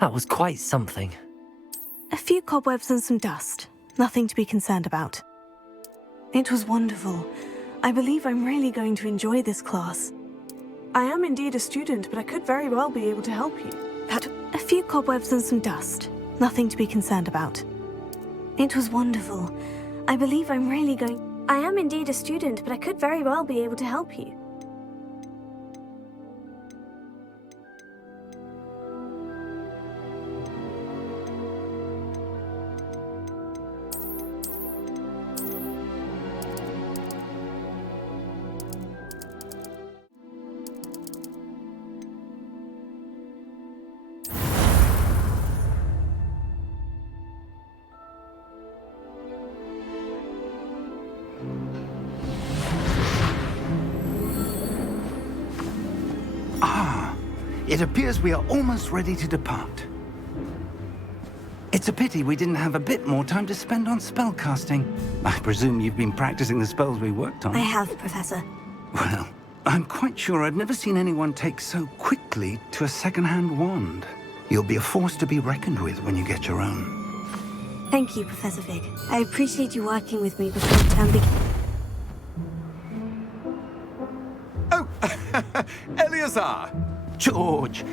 That was quite something. A few cobwebs and some dust. Nothing to be concerned about. It was wonderful. I believe I'm really going to enjoy this class. I am indeed a student, but I could very well be able to help you. A few cobwebs and some dust. Nothing to be concerned about. It was wonderful. I believe I'm really going... I am indeed a student, but I could very well be able to help you. It appears we are almost ready to depart. It's a pity we didn't have a bit more time to spend on spellcasting. I presume you've been practicing the spells we worked on. I have, Professor. Well, I'm quite sure I've never seen anyone take so quickly to a second-hand wand. You'll be a force to be reckoned with when you get your own. Thank you, Professor Fig. I appreciate you working with me before the term begins. Oh, Eleazar! George,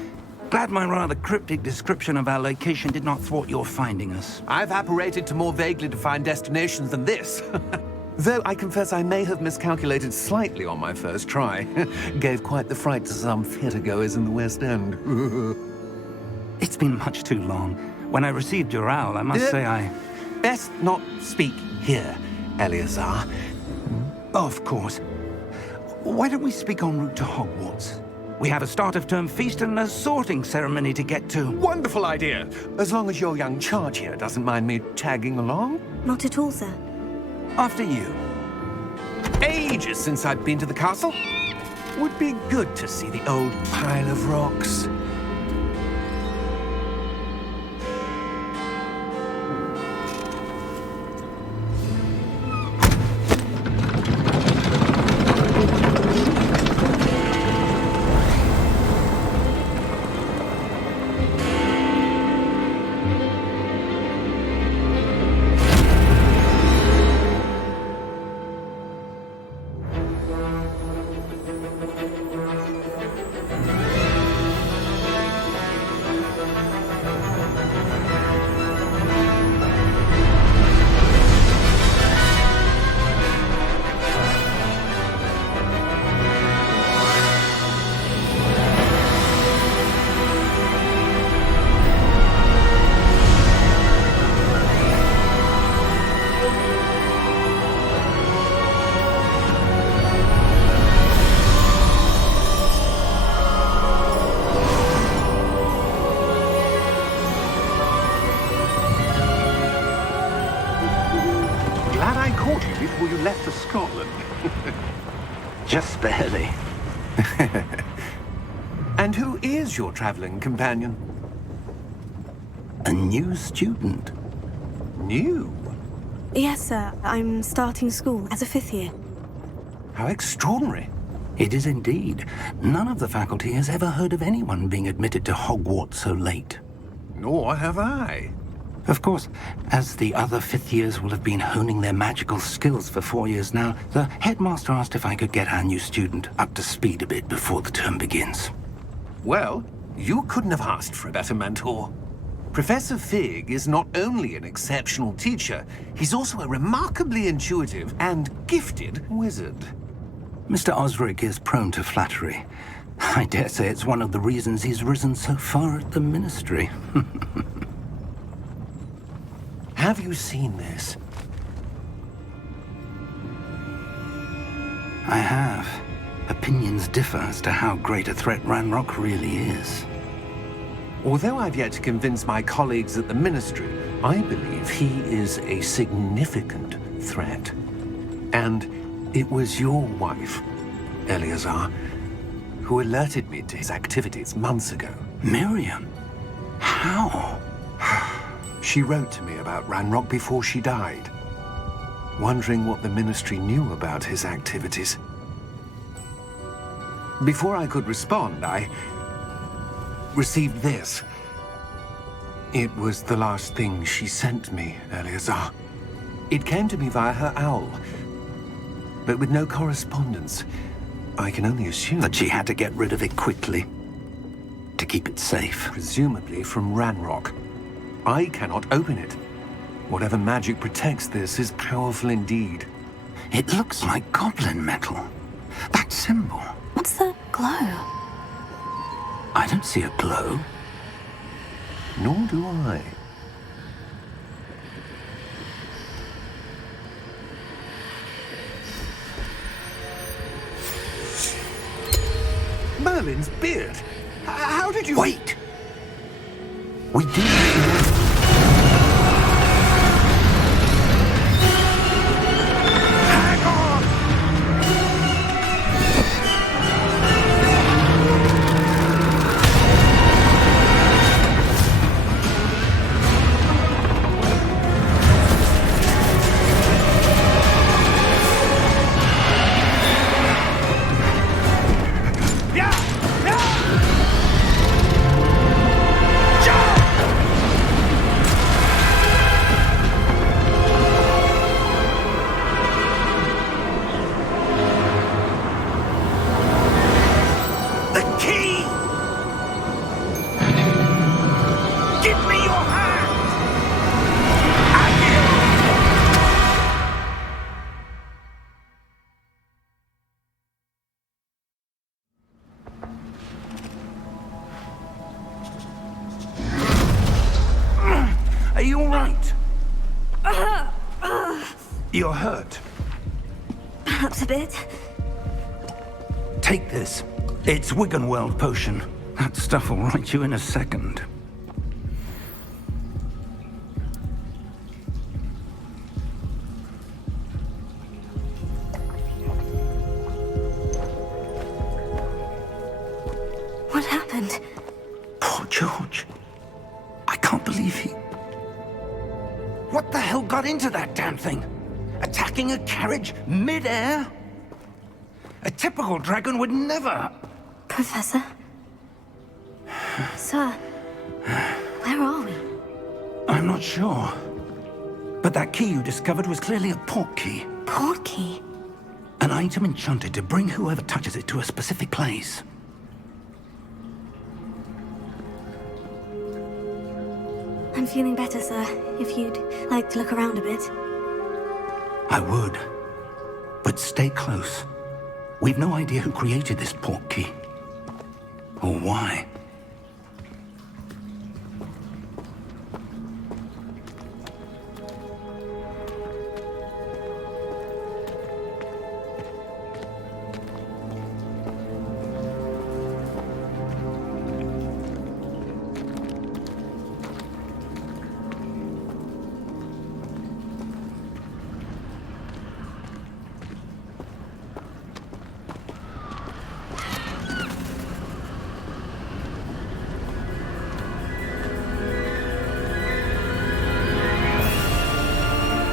glad my rather cryptic description of our location did not thwart your finding us. I've apparated to more vaguely defined destinations than this. Though I confess I may have miscalculated slightly on my first try. Gave quite the fright to some theatre-goers in the West End. It's been much too long. When I received your owl, I must say I... Best not speak here, Eleazar. Of course. Why don't we speak en route to Hogwarts? We have a start-of-term feast and a sorting ceremony to get to. Wonderful idea! As long as your young charge here doesn't mind me tagging along. Not at all, sir. After you. Ages since I've been to the castle. Would be good to see the old pile of rocks. Before you left for Scotland. Just barely. And who is your travelling companion? A new student. New? Yes, sir. I'm starting school as a 5th year. How extraordinary. It is indeed. None of the faculty has ever heard of anyone being admitted to Hogwarts so late. Nor have I. Of course, as the other 5th years will have been honing their magical skills for 4 years now, the headmaster asked if I could get our new student up to speed a bit before the term begins. Well, you couldn't have asked for a better mentor. Professor Fig is not only an exceptional teacher, he's also a remarkably intuitive and gifted wizard. Mr. Osric is prone to flattery. I dare say it's one of the reasons he's risen so far at the ministry. Have you seen this? I have. Opinions differ as to how great a threat Ranrock really is. Although I've yet to convince my colleagues at the Ministry, I believe he is a significant threat. And it was your wife, Eleazar, who alerted me to his activities months ago. Miriam? How? She wrote to me about Ranrock before she died, wondering what the Ministry knew about his activities. Before I could respond, I received this. It was the last thing she sent me, Eleazar. It came to me via her owl, but with no correspondence. I can only assume That she had to get rid of it quickly to keep it safe. presumably from Ranrock. I cannot open it. Whatever magic protects this is powerful indeed. It looks like goblin metal. That symbol. What's the glow? I don't see a glow. Nor do I. Merlin's beard. How did you... Wait! We did. Hang on! Yeah! Yeah! Jump! The key! Give me your hand! I will! Are you all right? You're hurt. Perhaps a bit. Take this. It's Wiggenweld potion. That stuff will right you in a second. What happened? Poor George. I can't believe he... What the hell got into that damn thing? Attacking a carriage mid-air? A typical dragon would never... Professor? Sir, where are we? I'm not sure. But that key you discovered was clearly a port key. Port key? An item enchanted to bring whoever touches it to a specific place. I'm feeling better, sir. If you'd like to look around a bit. I would. But stay close. We've no idea who created this port key. Or why.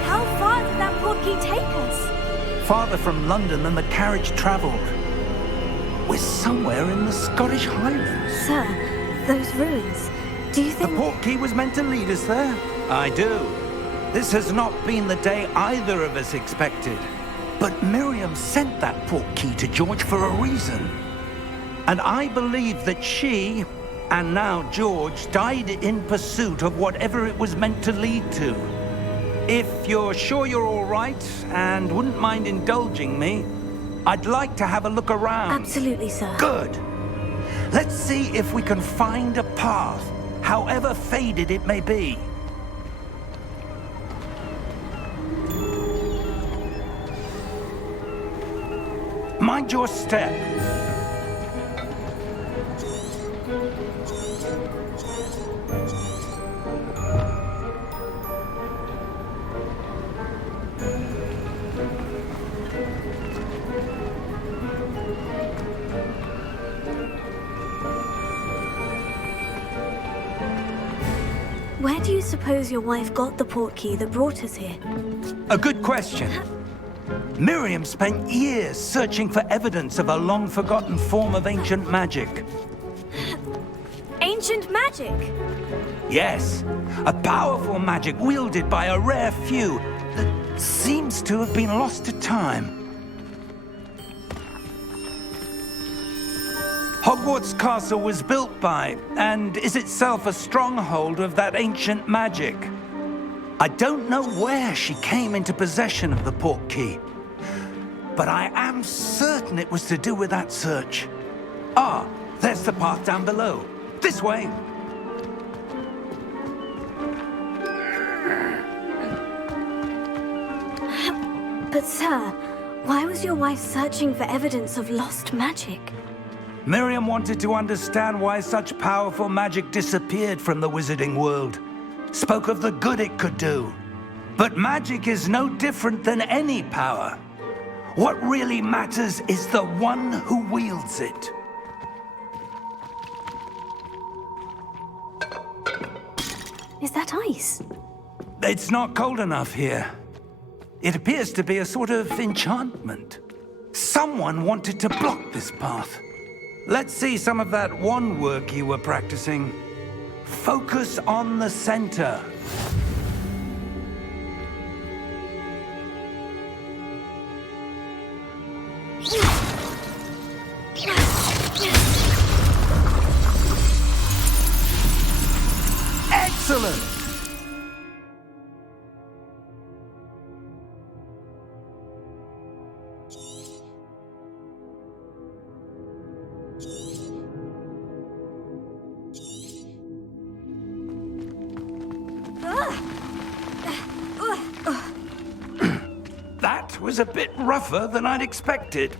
How far did that port key take us? Farther from London than the carriage travelled. We're somewhere in the Scottish Highlands. Sir, those ruins. Do you The think... port key was meant to lead us there? I do. This has not been the day either of us expected. But Miriam sent that port key to George for a reason. And I believe that she, and now George, died in pursuit of whatever it was meant to lead to. If you're sure you're all right and wouldn't mind indulging me, I'd like to have a look around. Absolutely, sir. Good. Let's see if we can find a path, however faded it may be. Mind your step. Where do you suppose your wife got the port key that brought us here? A good question. Miriam spent years searching for evidence of a long-forgotten form of ancient magic. Ancient magic? Yes, a powerful magic wielded by a rare few that seems to have been lost to time. Hogwarts Castle was built by, and is itself a stronghold of that ancient magic. I don't know where she came into possession of the portkey, but I am certain it was to do with that search. Ah, there's the path down below. This way. But sir, why was your wife searching for evidence of lost magic? Miriam wanted to understand why such powerful magic disappeared from the wizarding world. Spoke of the good it could do. But magic is no different than any power. What really matters is the one who wields it. Is that ice? It's not cold enough here. It appears to be a sort of enchantment. Someone wanted to block this path. Let's see some of that wand work you were practicing. Focus on the center. Excellent! That was a bit rougher than I'd expected.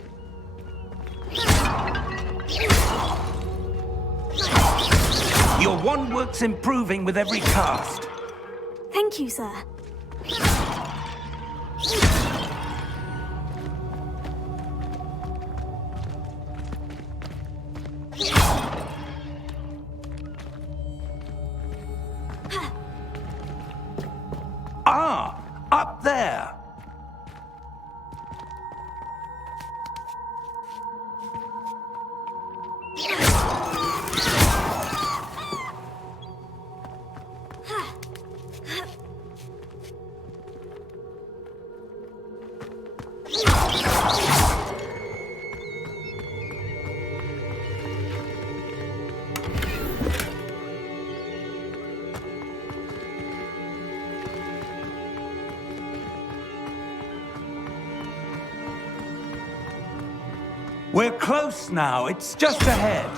Your wand work's improving with every cast. Thank you, sir. Ah, up there. We're close now. It's just ahead.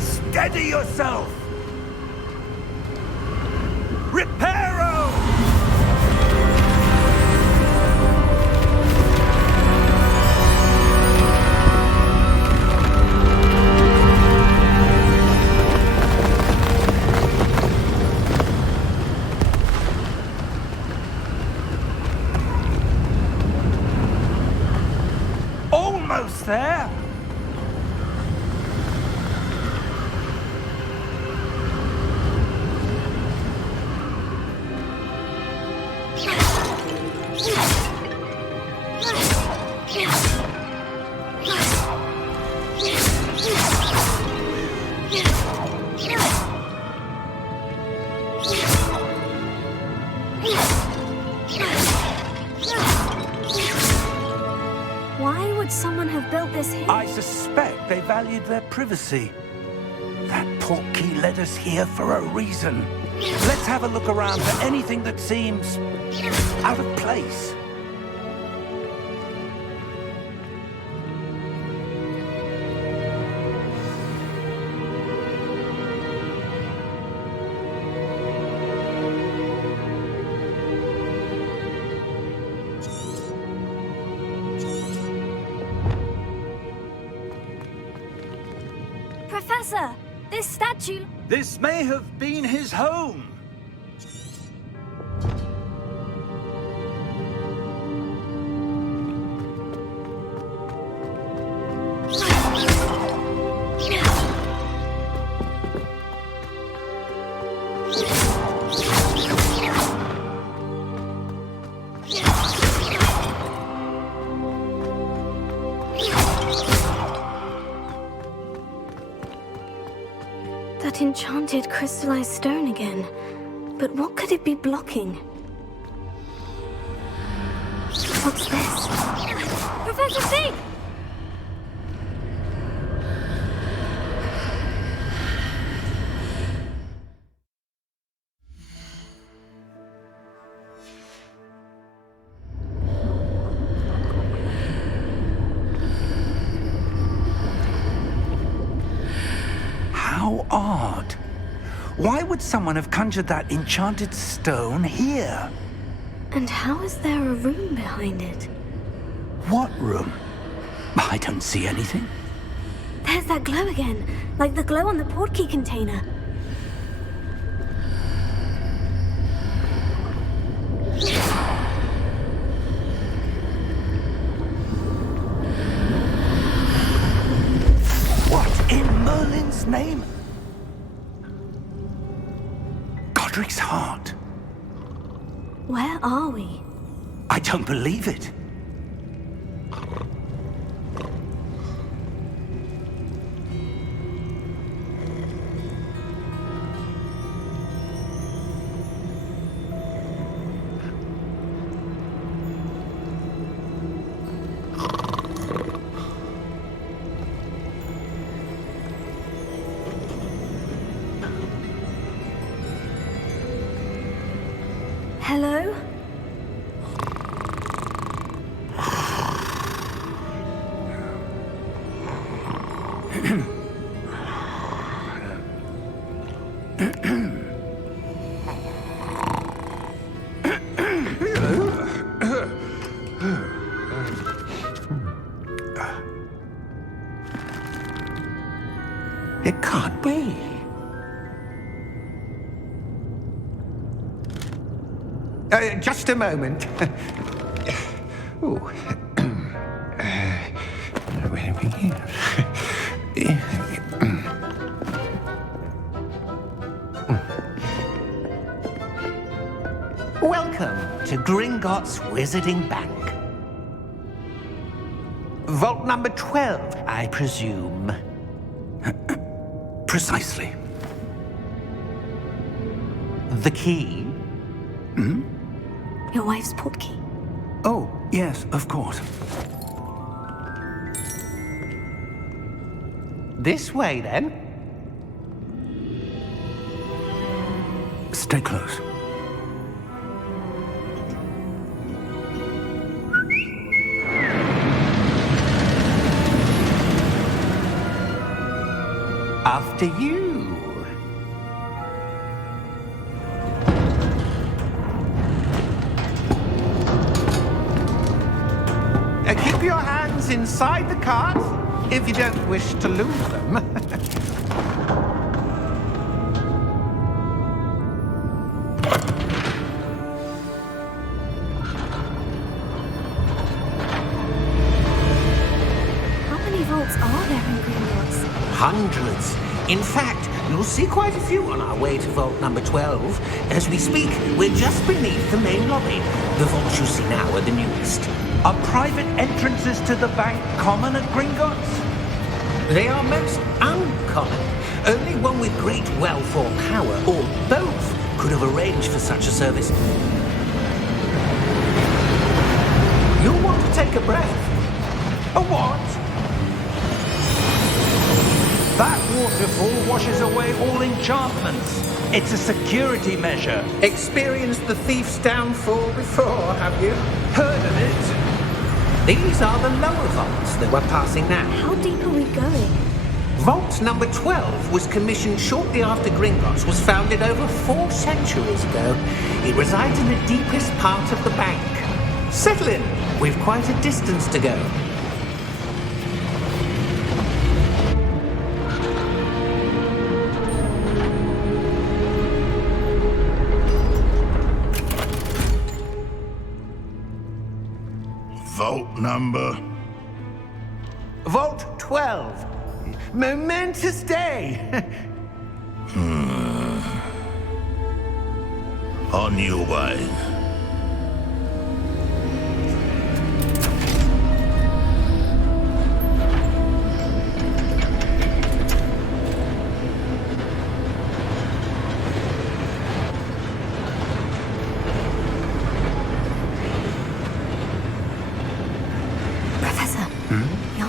Steady yourself. Reparo! Almost there. Why would someone have built this here? I suspect they valued their privacy. That portkey led us here for a reason. Let's have a look around for anything that seems out of place. Professor, this statue... This may have been his home. that enchanted crystallized stone again. But what could it be blocking? What's this? Professor Fig! How odd. Why would someone have conjured that enchanted stone here? And how is there a room behind it? What room? I don't see anything. There's that glow again, like the glow on the portkey container. What in Merlin's name? Godric's heart. Where are we? I don't believe it. Hello? It can't be. Just a moment. Oh. Where are we here? Welcome to Gringotts Wizarding Bank. Vault number 12, I presume. Precisely. The key? Your wife's portkey. Oh, yes, of course. This way, then. Stay close. After you. Keep your hands inside the cart if you don't wish to lose them. How many vaults are there in Gringotts? Hundreds. In fact, you'll see quite a few on our way to vault number 12. As we speak, we're just beneath the main lobby. The vaults you see now are the newest. Are private entrances to the bank common at Gringotts? They are most uncommon. Only one with great wealth or power, or both, could have arranged for such a service. You'll want to take a breath. A what? That waterfall washes away all enchantments. It's a security measure. Experienced the thief's downfall before, have you? Heard of it? These are the lower vaults that we're passing now. How deep are we going? Vault number 12 was commissioned shortly after Gringotts was founded over 4 centuries ago. It resides in the deepest part of the bank. Settle in. We've quite a distance to go. Vault number? Vault 12. Momentous day. On your way.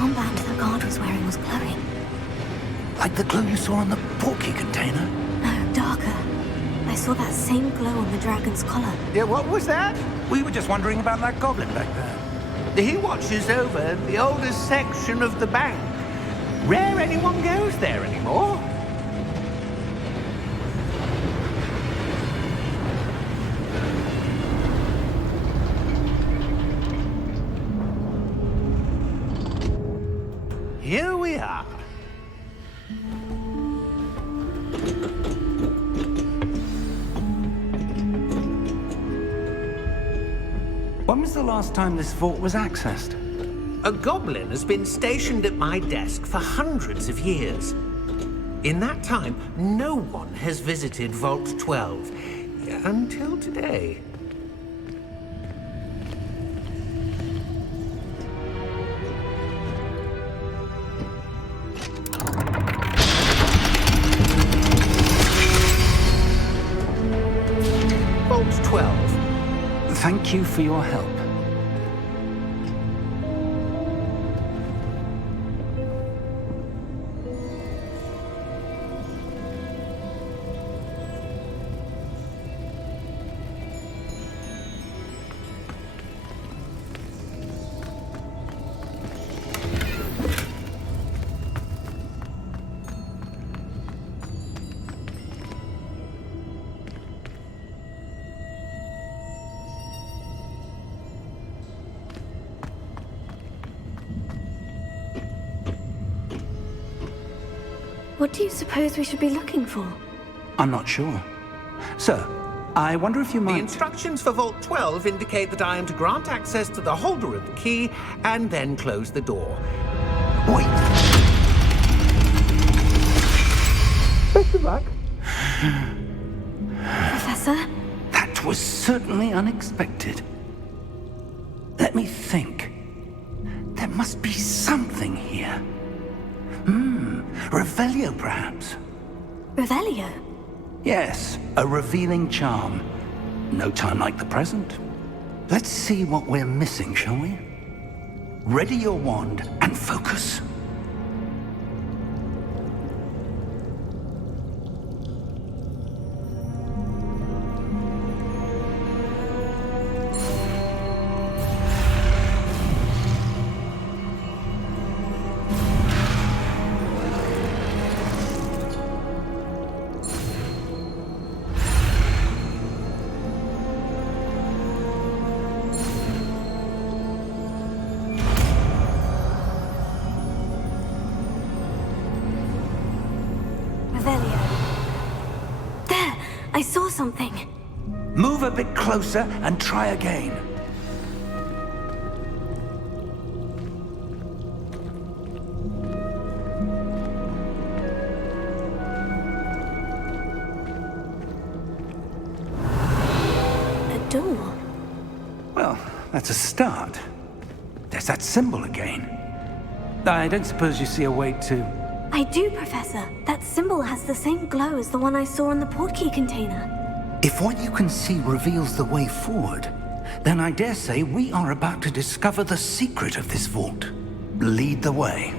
armband the guard was wearing was glowing. Like the glow you saw on the portkey container? No, darker. I saw that same glow on the dragon's collar. Yeah, what was that? We were just wondering about that goblin back there. He watches over the oldest section of the bank. Rare anyone goes there anymore. Here we are. When was the last time this vault was accessed? A goblin has been stationed at my desk for hundreds of years. In that time, no one has visited Vault 12 until today. Vault 12. Thank you for your help. What do you suppose we should be looking for? I'm not sure. Sir, I wonder if you The might... instructions for Vault 12 indicate that I am to grant access to the holder of the key and then close the door. Wait! Best of luck. Professor? That was certainly unexpected. Let me think. There must be something here. Revelio, perhaps? Revelio? Yes, a revealing charm. No time like the present. Let's see what we're missing, shall we? Ready your wand and focus. Revelio. There! I saw something. Move a bit closer and try again. A door. Well, that's a start. There's that symbol again. I don't suppose you see a way to... I do, Professor. That symbol has the same glow as the one I saw in the portkey container. If what you can see reveals the way forward, then I dare say we are about to discover the secret of this vault. Lead the way.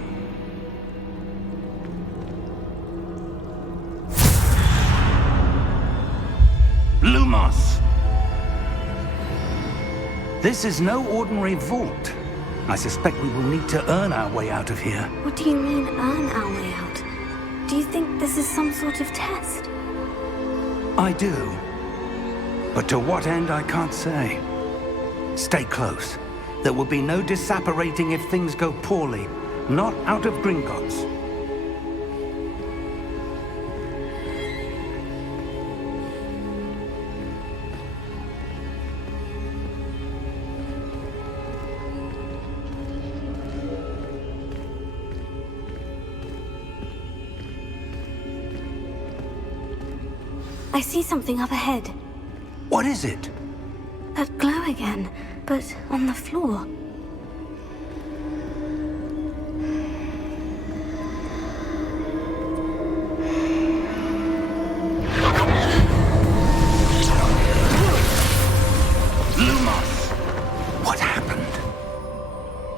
Lumos! This is no ordinary vault. I suspect we will need to earn our way out of here. What do you mean, earn our way out? Do you think this is some sort of test? I do. But to what end, I can't say. Stay close. There will be no disapparating if things go poorly. Not out of Gringotts. I see something up ahead. What is it? That glow again, but on the floor. Lumos! What happened?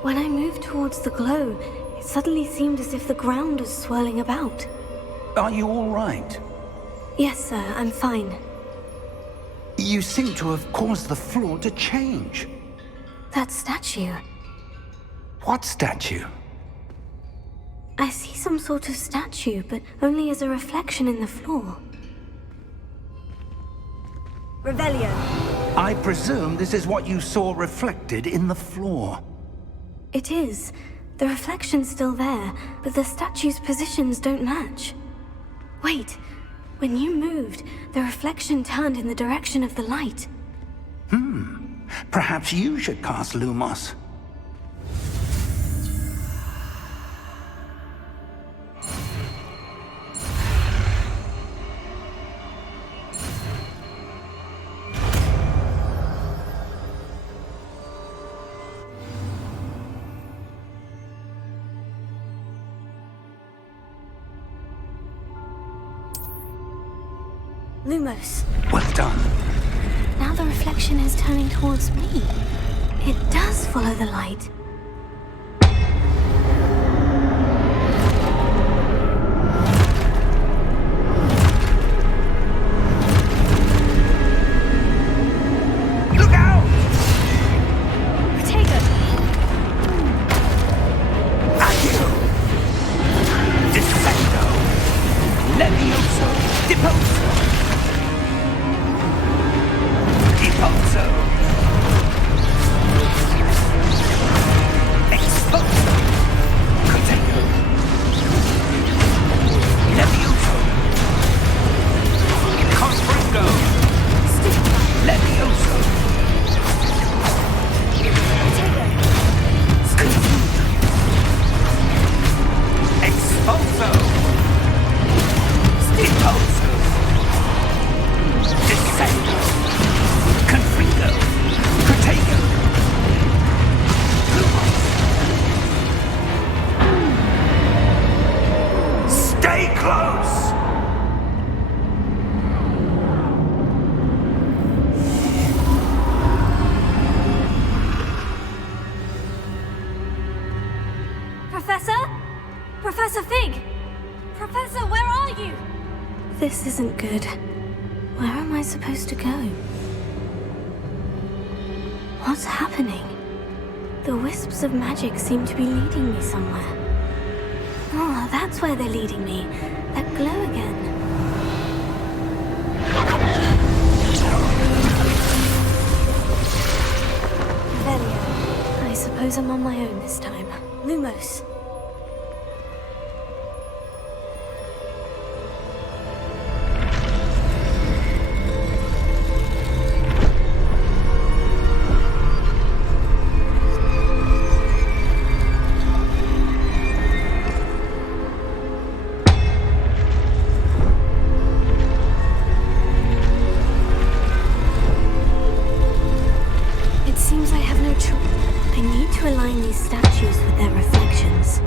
When I moved towards the glow, suddenly seemed as if the ground was swirling about. Are you all right? Yes, sir, I'm fine. You seem to have caused the floor to change. That statue. What statue? I see some sort of statue, but only as a reflection in the floor. Revelio. I presume this is what you saw reflected in the floor. It is. The reflection's still there, but the statue's positions don't match. Wait. When you moved, the reflection turned in the direction of the light. Perhaps you should cast Lumos. Lumos. Well done. Now the reflection is turning towards me. It does follow the light. Look out! Protego! Accio! Descendo! Levioso! Deposo! Deposo! Exposo! Protego! Levioso! Confringo! Levioso! Exposo! Deposo! Descendo! Confringo! Protego! Stay close! Professor? Professor Fig! Professor, where are you? This isn't good. Where am I supposed to go? What's happening? The wisps of magic seem to be leading me somewhere. Oh, that's where they're leading me. That glow again. Revelio. I suppose I'm on my own this time. Lumos. It seems I have no choice. I need to align these statues with their reflections.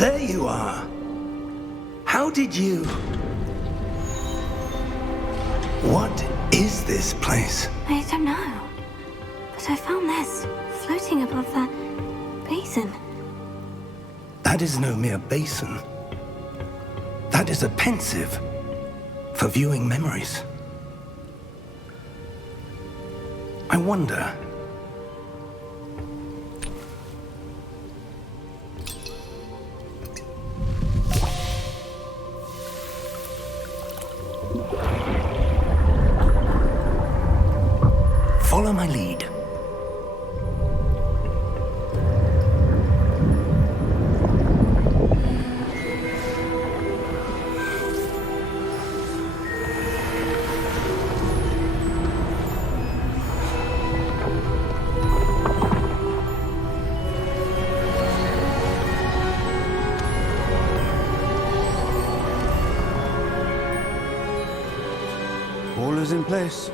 There you are. How did you... What is this place? I don't know. But I found this floating above that basin. That is no mere basin. That is a pensive for viewing memories. I wonder... Follow my lead. All is in place.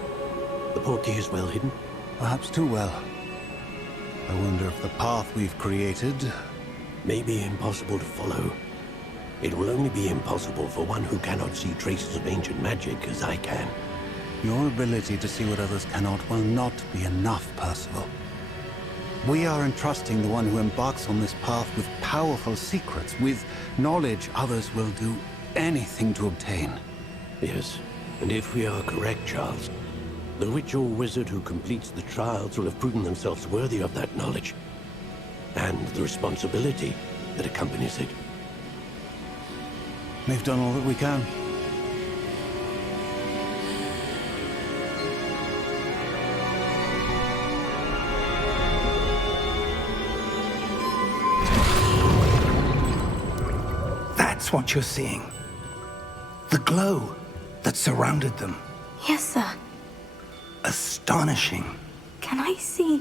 The portkey is well hidden. Perhaps too well. I wonder if the path we've created... May be impossible to follow. It will only be impossible for one who cannot see traces of ancient magic as I can. Your ability to see what others cannot will not be enough, Percival. We are entrusting the one who embarks on this path with powerful secrets, with knowledge others will do anything to obtain. Yes, and if we are correct, Charles, the witch or wizard who completes the trials will have proven themselves worthy of that knowledge, and the responsibility that accompanies it. We've done all that we can. That's what you're seeing. The glow that surrounded them. Yes, sir. Astonishing. Can I see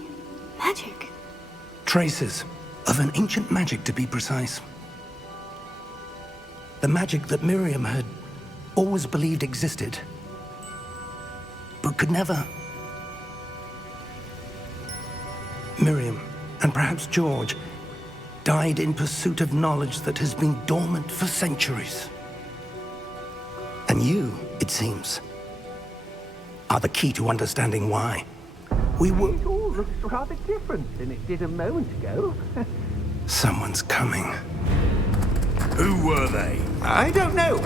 magic? Traces of an ancient magic, to be precise. The magic that Miriam had always believed existed, but could never. Miriam, and perhaps George, died in pursuit of knowledge that has been dormant for centuries. And you, it seems, are the key to understanding why. We were... It all looks rather different than it did a moment ago. Someone's coming. Who were they? I don't know.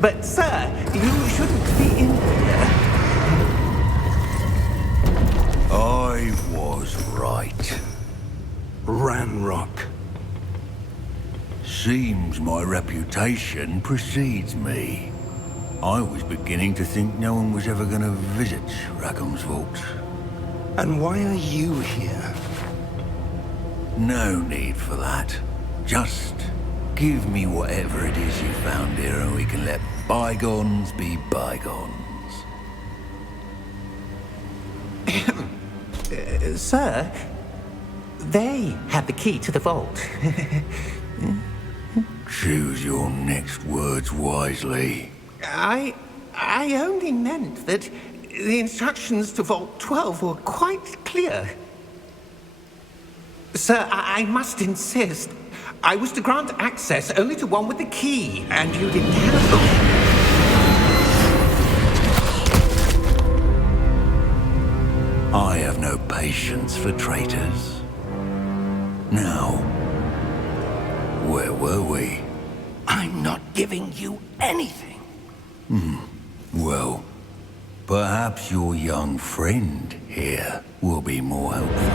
But, sir, you shouldn't be in here. I was right. Ranrock. Seems my reputation precedes me. I was beginning to think no one was ever going to visit Rackham's vault. And why are you here? No need for that. Just give me whatever it is you found here and we can let bygones be bygones. Sir, they had the key to the vault. Choose your next words wisely. I only meant that the instructions to Vault 12 were quite clear. Sir, I must insist. I was to grant access only to one with the key, and you didn't have them. I have no patience for traitors. Now, where were we? I'm not giving you anything. Well, perhaps your young friend here will be more helpful.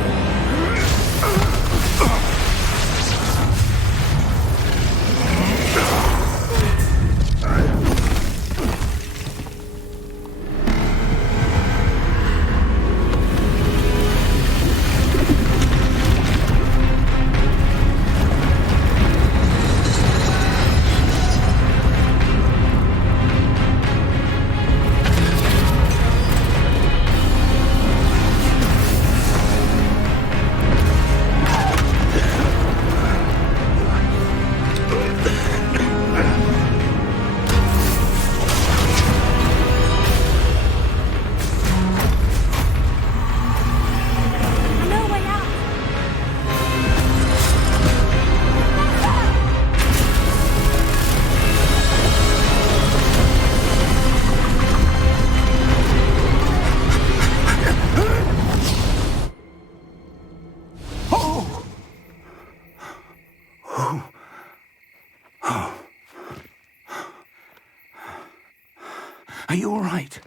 Are you all right?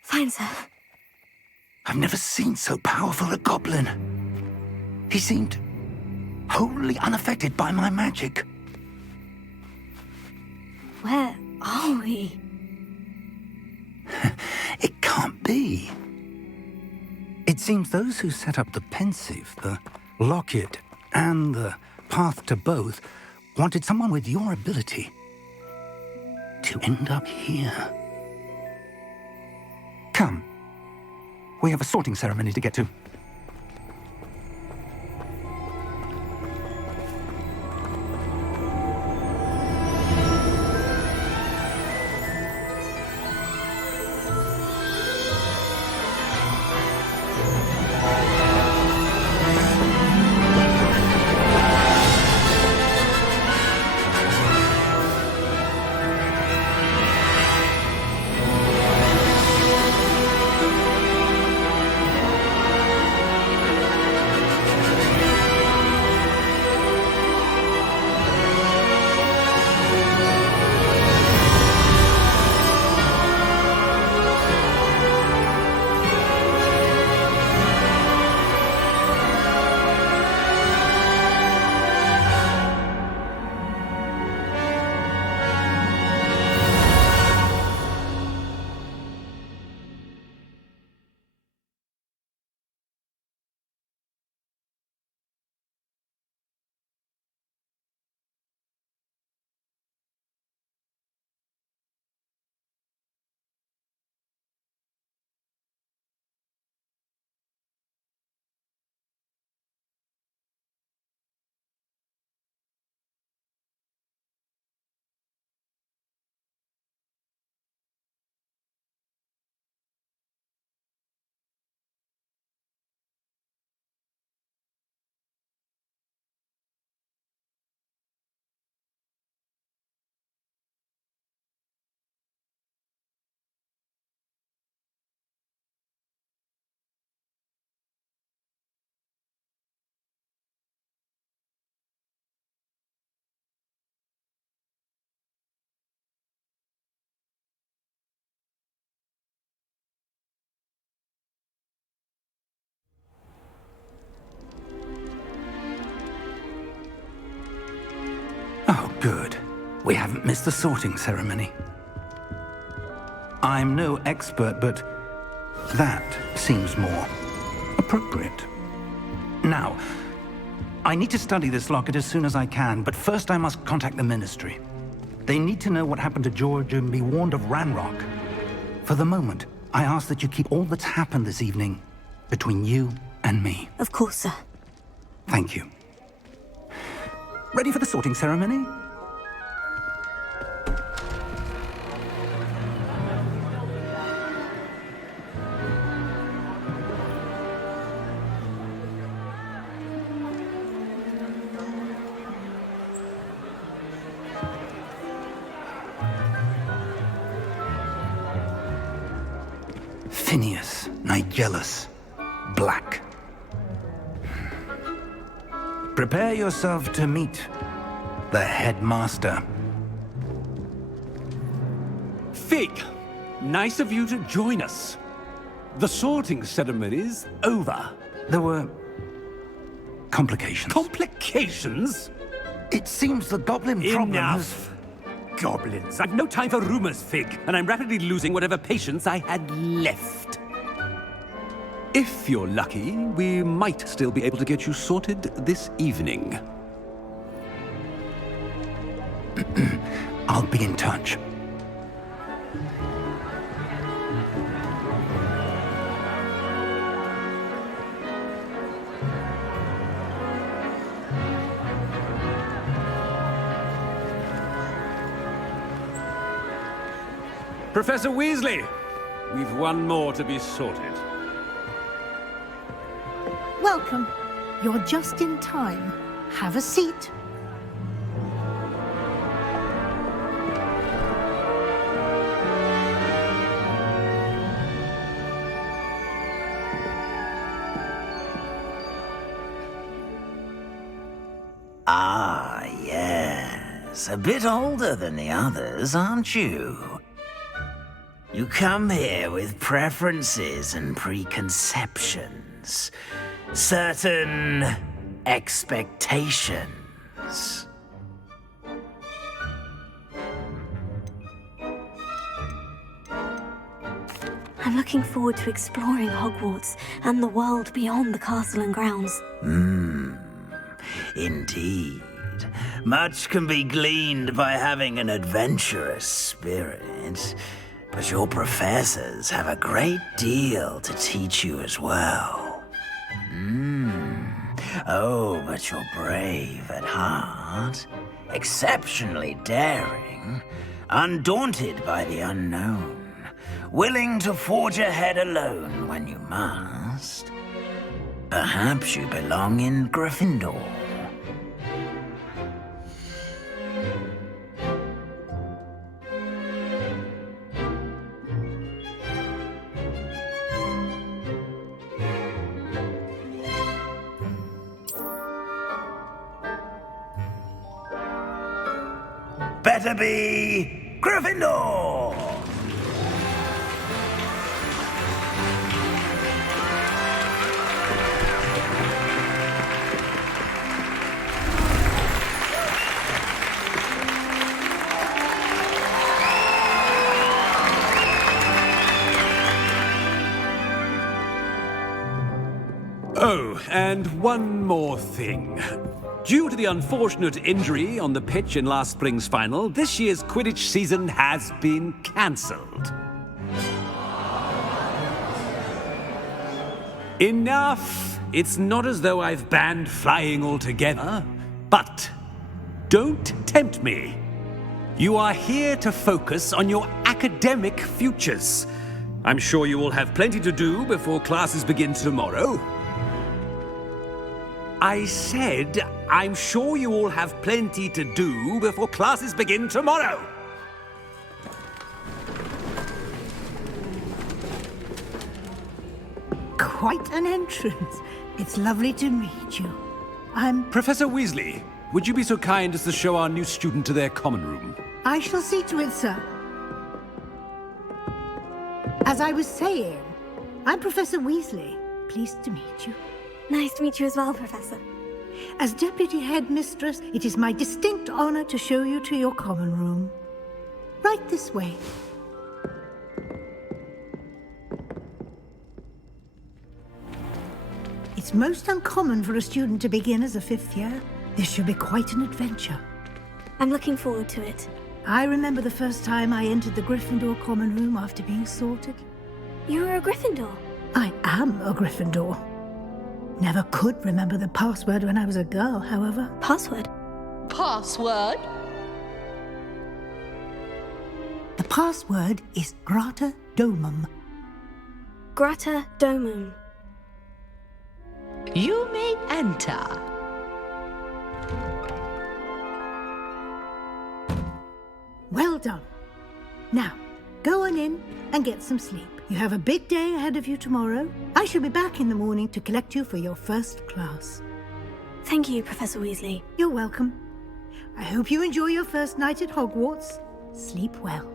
Fine, sir. I've never seen so powerful a goblin. He seemed wholly unaffected by my magic. Where are we? It can't be. It seems those who set up the pensive, the locket, and the path to both wanted someone with your ability to end up here. Come. We have a sorting ceremony to get to. Oh, good. We haven't missed the sorting ceremony. I'm no expert, but that seems more appropriate. Now, I need to study this locket as soon as I can, but first I must contact the Ministry. They need to know what happened to George and be warned of Ranrock. For the moment, I ask that you keep all that's happened this evening between you and me. Of course, sir. Thank you. Ready for the sorting ceremony? Phineas, Nigellus, Black. Prepare yourself to meet the headmaster. Fig, nice of you to join us. The sorting ceremony's over. There were complications. Complications? It seems the goblin problem has... Enough! Goblins. I've no time for rumors, Fig, and I'm rapidly losing whatever patience I had left. If you're lucky, we might still be able to get you sorted this evening. I'll be in touch. Professor Weasley, we've one more to be sorted. Welcome. You're just in time. Have a seat. Ah, yes. A bit older than the others, aren't you? You come here with preferences and preconceptions, certain expectations. I'm looking forward to exploring Hogwarts and the world beyond the castle and grounds. Indeed. Much can be gleaned by having an adventurous spirit, but your professors have a great deal to teach you as well. Oh, but you're brave at heart, exceptionally daring, undaunted by the unknown, willing to forge ahead alone when you must. Perhaps you belong in Gryffindor. Better be Gryffindor! Oh, and one more thing. Due to the unfortunate injury on the pitch in last spring's final, this year's Quidditch season has been cancelled. Enough! It's not as though I've banned flying altogether, but don't tempt me. You are here to focus on your academic futures. I'm sure you will have plenty to do before classes begin tomorrow. I said, I'm sure you all have plenty to do before classes begin tomorrow. Quite an entrance. It's lovely to meet you. Professor Weasley, would you be so kind as to show our new student to their common room? I shall see to it, sir. As I was saying, I'm Professor Weasley. Pleased to meet you. Nice to meet you as well, Professor. As Deputy Headmistress, it is my distinct honor to show you to your common room. Right this way. It's most uncommon for a student to begin as a fifth year. This should be quite an adventure. I'm looking forward to it. I remember the first time I entered the Gryffindor common room after being sorted. You were a Gryffindor? I am a Gryffindor. Never could remember the password when I was a girl, however. Password? Password? The password is Grata Domum. Grata Domum. You may enter. Well done. Now, go on in and get some sleep. You have a big day ahead of you tomorrow. I shall be back in the morning to collect you for your first class. Thank you, Professor Weasley. You're welcome. I hope you enjoy your first night at Hogwarts. Sleep well.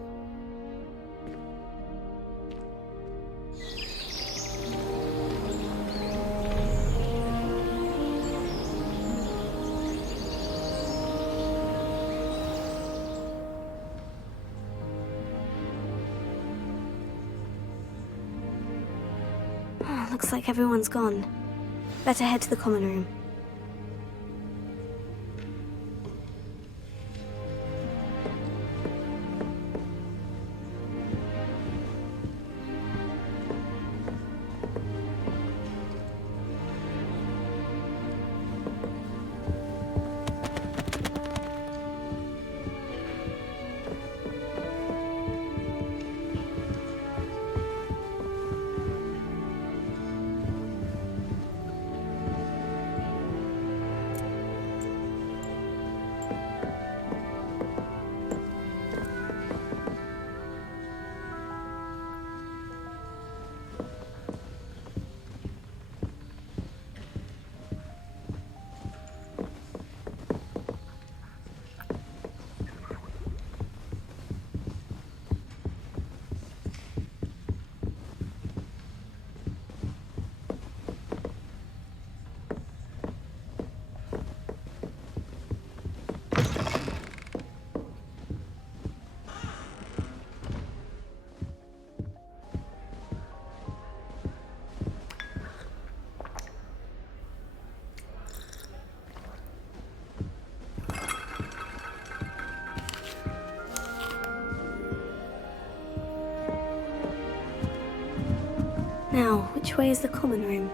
Looks like everyone's gone. Better head to the common room. Now, which way is the common room?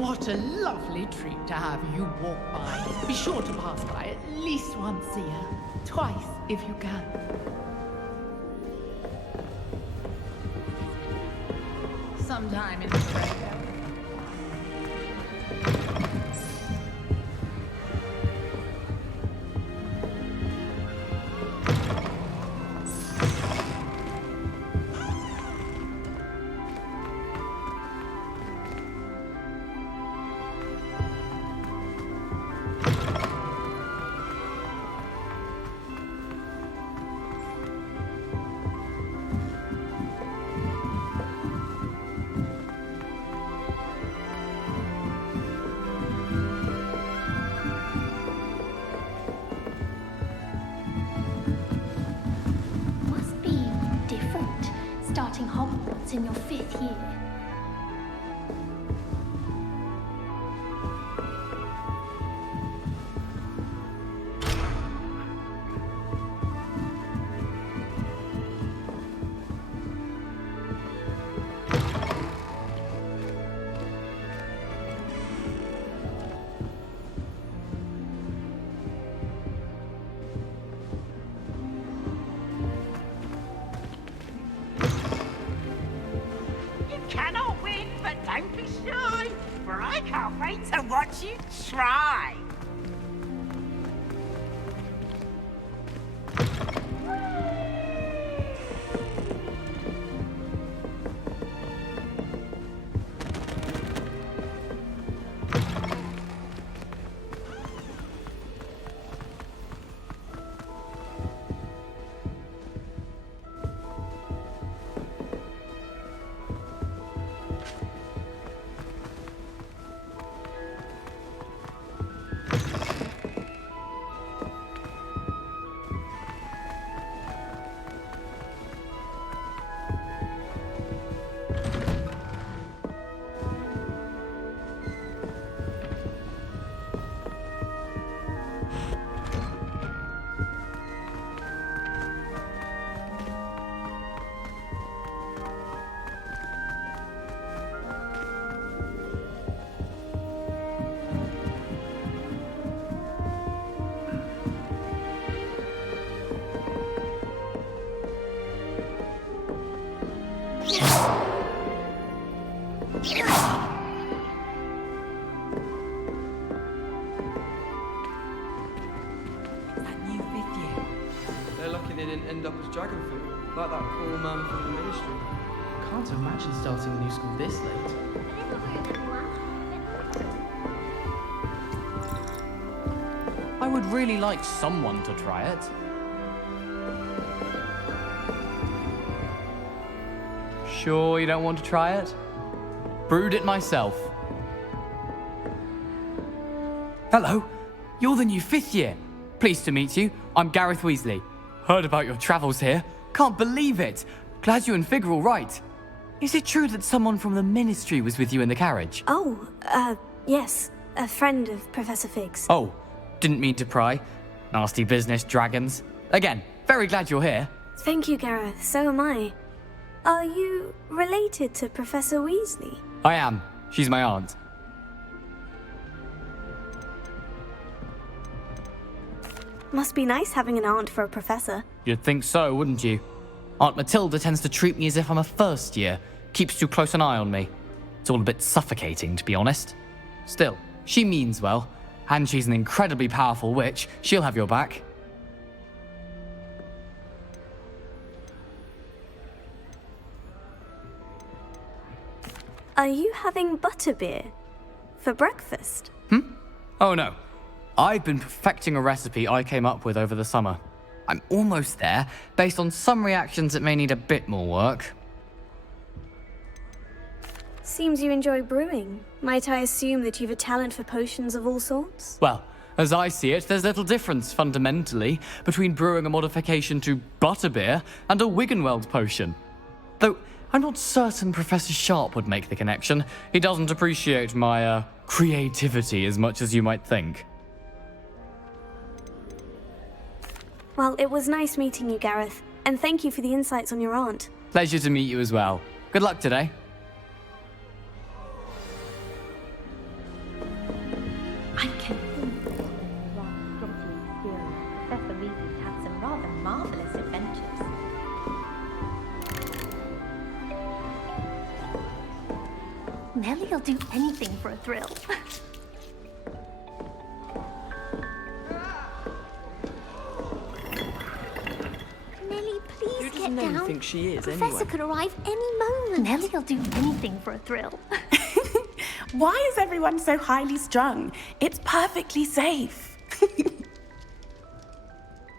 What a lovely treat to have you walk by. Be sure to pass by at least once a year. Twice, if you can. Sometime in spring. Starting Hogwarts in your 5th year. Don't be shy, for I can't wait to watch you try. didn't end up as Dragonfoot, like that poor man from the ministry. Can't imagine starting a new school this late. I would really like someone to try it. Sure you don't want to try it? Brewed it myself. Hello, you're the new 5th year. Pleased to meet you. I'm Gareth Weasley. Heard about your travels here. Can't believe it. Glad you and Fig are all right. Is it true that someone from the ministry was with you in the carriage? Oh, yes. A friend of Professor Fig's. Oh, didn't mean to pry. Nasty business, dragons. Again, very glad you're here. Thank you, Gareth. So am I. Are you related to Professor Weasley? I am. She's my aunt. Must be nice having an aunt for a professor. You'd think so, wouldn't you? Aunt Matilda tends to treat me as if I'm a first year. Keeps too close an eye on me. It's all a bit suffocating, to be honest. Still, she means well. And she's an incredibly powerful witch. She'll have your back. Are you having butterbeer for breakfast? Oh no. I've been perfecting a recipe I came up with over the summer. I'm almost there, based on some reactions that may need a bit more work. Seems you enjoy brewing. Might I assume that you've a talent for potions of all sorts? Well, as I see it, there's little difference, fundamentally, between brewing a modification to butterbeer and a Wiggenweld potion. Though, I'm not certain Professor Sharp would make the connection. He doesn't appreciate my, creativity as much as you might think. Well, it was nice meeting you, Gareth. And thank you for the insights on your aunt. Pleasure to meet you as well. Good luck today. I can Professor Weasley's had some rather marvelous adventures. Nellie'll do anything for a thrill. Nellie, please get down. Who does Nellie think she is, Professor anyway? could arrive any moment. Nellie'll do anything for a thrill. Why is everyone so highly strung? It's perfectly safe.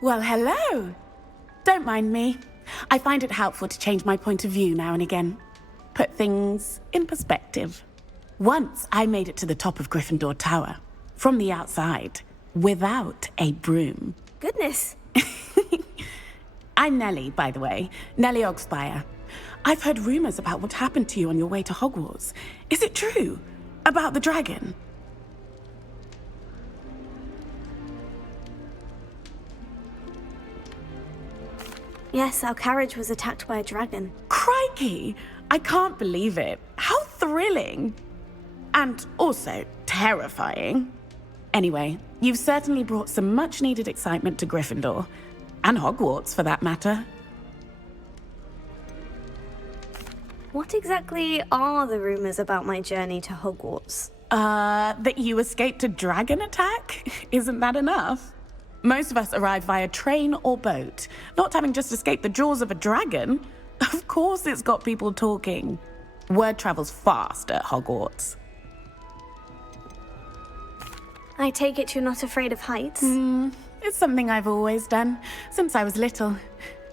Well, hello. Don't mind me. I find it helpful to change my point of view now and again. Put things in perspective. Once I made it to the top of Gryffindor Tower, from the outside, without a broom. Goodness. I'm Nellie, by the way. Nellie Ogspire. I've heard rumors about what happened to you on your way to Hogwarts. Is it true? About the dragon? Yes, our carriage was attacked by a dragon. Crikey! I can't believe it. How thrilling! And also terrifying. Anyway, you've certainly brought some much-needed excitement to Gryffindor. And Hogwarts, for that matter. What exactly are the rumors about my journey to Hogwarts? That you escaped a dragon attack? Isn't that enough? Most of us arrive via train or boat, not having just escaped the jaws of a dragon. Of course it's got people talking. Word travels fast at Hogwarts. I take it you're not afraid of heights? It's something I've always done, since I was little.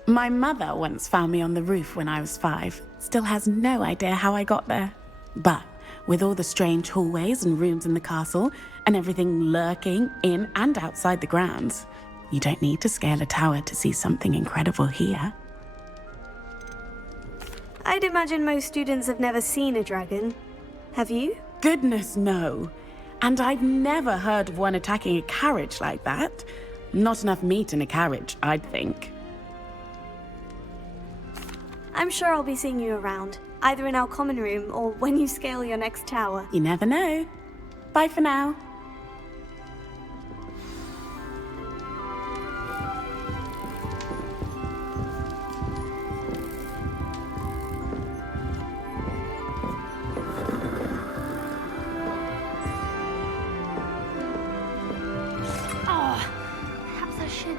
My mother once found me on the roof when I was 5. Still has no idea how I got there. But with all the strange hallways and rooms in the castle, and everything lurking in and outside the grounds, you don't need to scale a tower to see something incredible here. I'd imagine most students have never seen a dragon. Have you? Goodness, no. And I've never heard of one attacking a carriage like that. Not enough meat in a carriage, I'd think. I'm sure I'll be seeing you around, either in our common room or when you scale your next tower. You never know. Bye for now. Oh, perhaps I should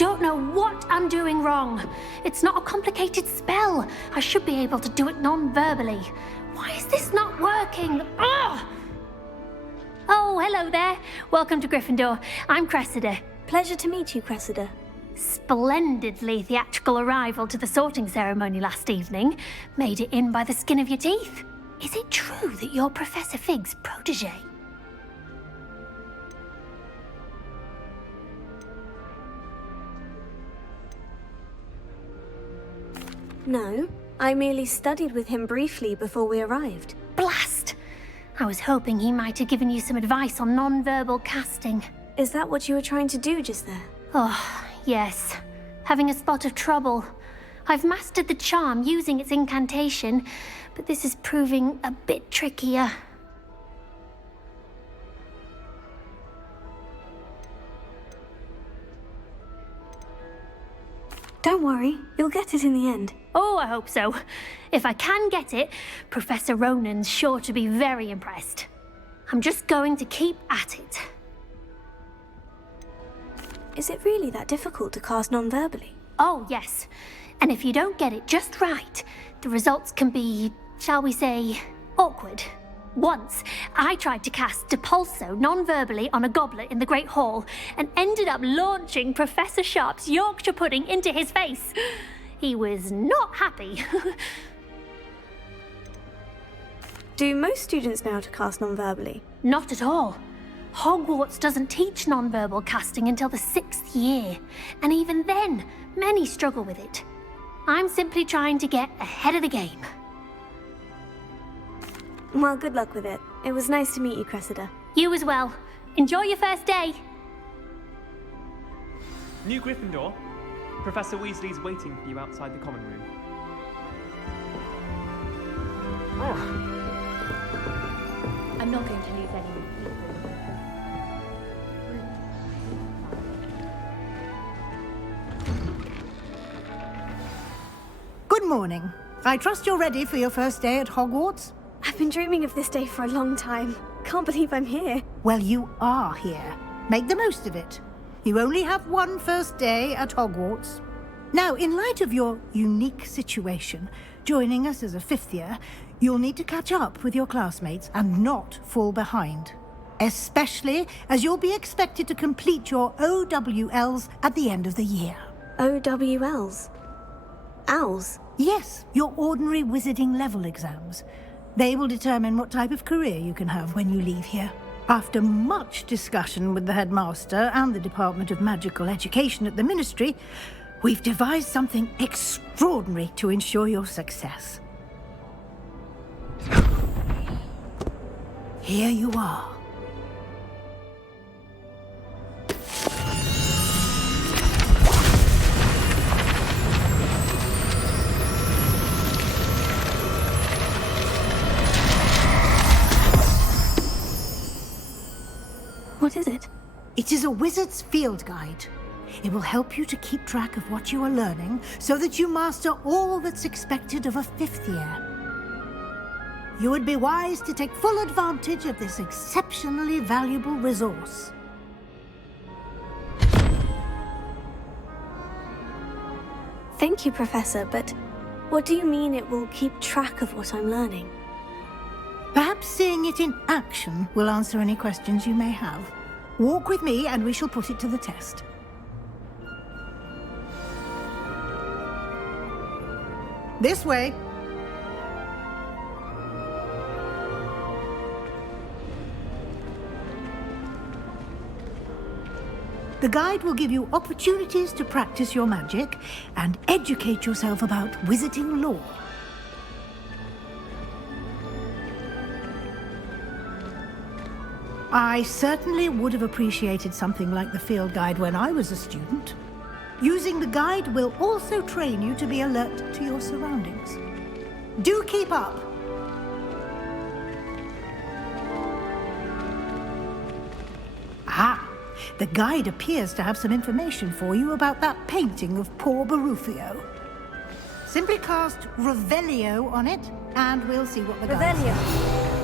don't know what I'm doing wrong. It's not a complicated spell. I should be able to do it non-verbally. Why is this not working? Ugh! Oh, hello there. Welcome to Gryffindor. I'm Cressida. Pleasure to meet you, Cressida. Splendidly theatrical arrival to the sorting ceremony last evening. Made it in by the skin of your teeth. Is it true that you're Professor Fig's protege? No, I merely studied with him briefly before we arrived. Blast! I was hoping he might have given you some advice on non-verbal casting. Is that what you were trying to do just there? Oh, yes. Having a spot of trouble. I've mastered the charm using its incantation, but this is proving a bit trickier. Don't worry, you'll get it in the end. Oh, I hope so. If I can get it, Professor Ronan's sure to be very impressed. I'm just going to keep at it. Is it really that difficult to cast non-verbally? Oh, yes. And if you don't get it just right, the results can be, shall we say, awkward. Once, I tried to cast Depulso non-verbally on a goblet in the Great Hall and ended up launching Professor Sharp's Yorkshire pudding into his face. He was not happy. Do most students know how to cast non-verbally? Not at all. Hogwarts doesn't teach non-verbal casting until the 6th year, and even then, many struggle with it. I'm simply trying to get ahead of the game. Well, good luck with it. It was nice to meet you, Cressida. You as well. Enjoy your first day. New Gryffindor. Professor Weasley's waiting for you outside the common room. I'm not going to lose any. Good morning. I trust you're ready for your first day at Hogwarts? I've been dreaming of this day for a long time. Can't believe I'm here. Well, you are here. Make the most of it. You only have one first day at Hogwarts. Now, in light of your unique situation, joining us as a 5th year, you'll need to catch up with your classmates and not fall behind. Especially as you'll be expected to complete your OWLs at the end of the year. OWLs? Owls? Yes, your ordinary wizarding level exams. They will determine what type of career you can have when you leave here. After much discussion with the headmaster and the Department of Magical Education at the Ministry, we've devised something extraordinary to ensure your success. Here you are. What is it? It is a wizard's field guide. It will help you to keep track of what you are learning so that you master all that's expected of a 5th year. You would be wise to take full advantage of this exceptionally valuable resource. Thank you, Professor, but what do you mean it will keep track of what I'm learning? Perhaps seeing it in action will answer any questions you may have. Walk with me and we shall put it to the test. This way. The guide will give you opportunities to practice your magic and educate yourself about wizarding lore. I certainly would have appreciated something like the field guide when I was a student. Using the guide will also train you to be alert to your surroundings. Do keep up! Ah, the guide appears to have some information for you about that painting of poor Barufio. Simply cast Revelio on it, and we'll see what the guide says. Revelio.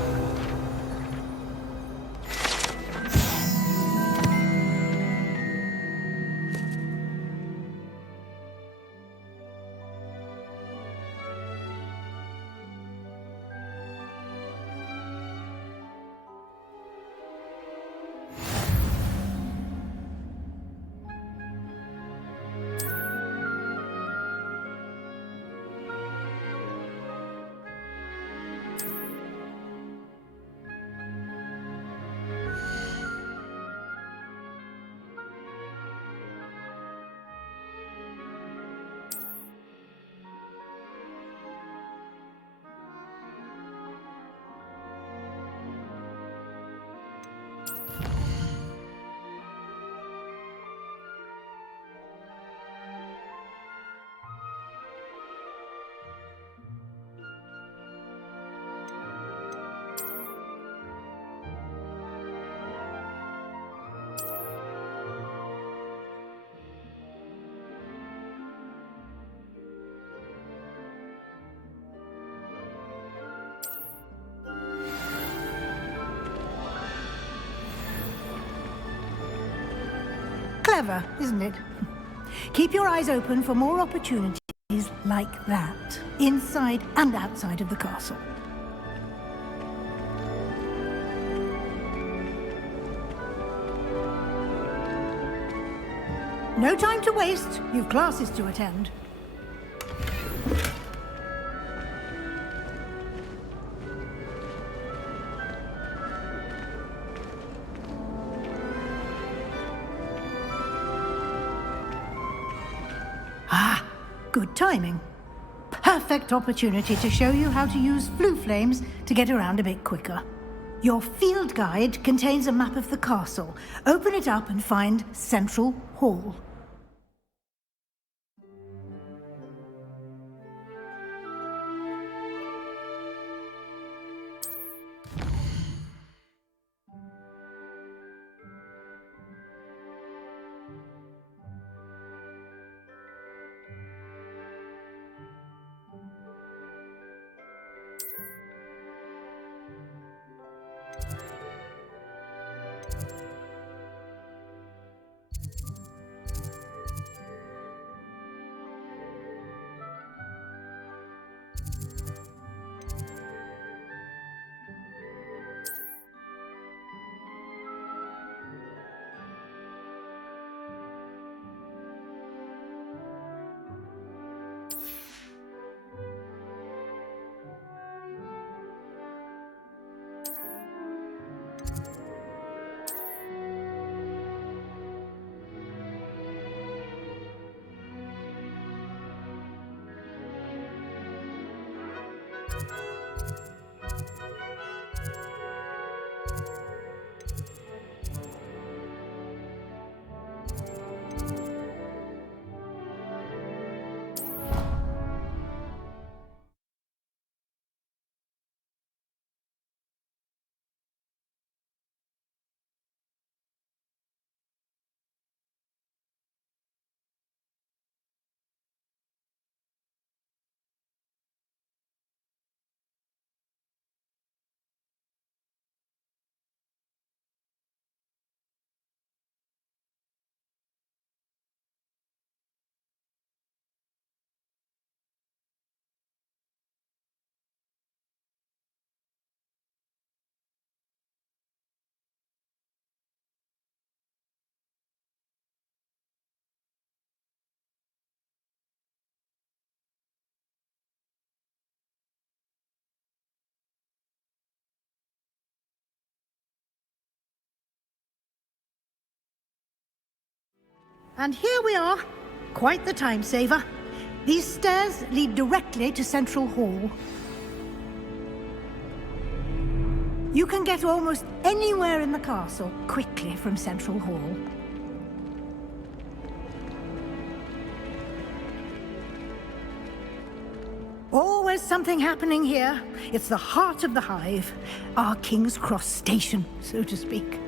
Clever, isn't it? Keep your eyes open for more opportunities like that, inside and outside of the castle. No time to waste. You've classes to attend. Good timing. Perfect opportunity to show you how to use flue flames to get around a bit quicker. Your field guide contains a map of the castle. Open it up and find Central Hall. And here we are. Quite the time saver. These stairs lead directly to Central Hall. You can get almost anywhere in the castle quickly from Central Hall. Always something happening here. It's the heart of the hive. Our King's Cross station, so to speak.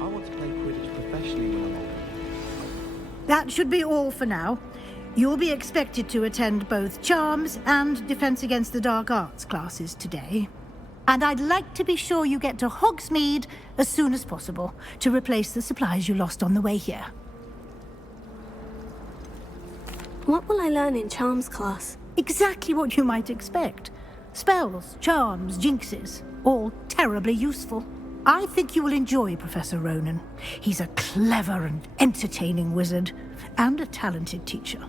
I want to play Quidditch professionally when I'm older. That should be all for now. You'll be expected to attend both Charms and Defense Against the Dark Arts classes today. And I'd like to be sure you get to Hogsmeade as soon as possible to replace the supplies you lost on the way here. What will I learn in Charms class? Exactly what you might expect. Spells, charms, jinxes, all terribly useful. I think you will enjoy Professor Ronan. He's a clever and entertaining wizard, and a talented teacher.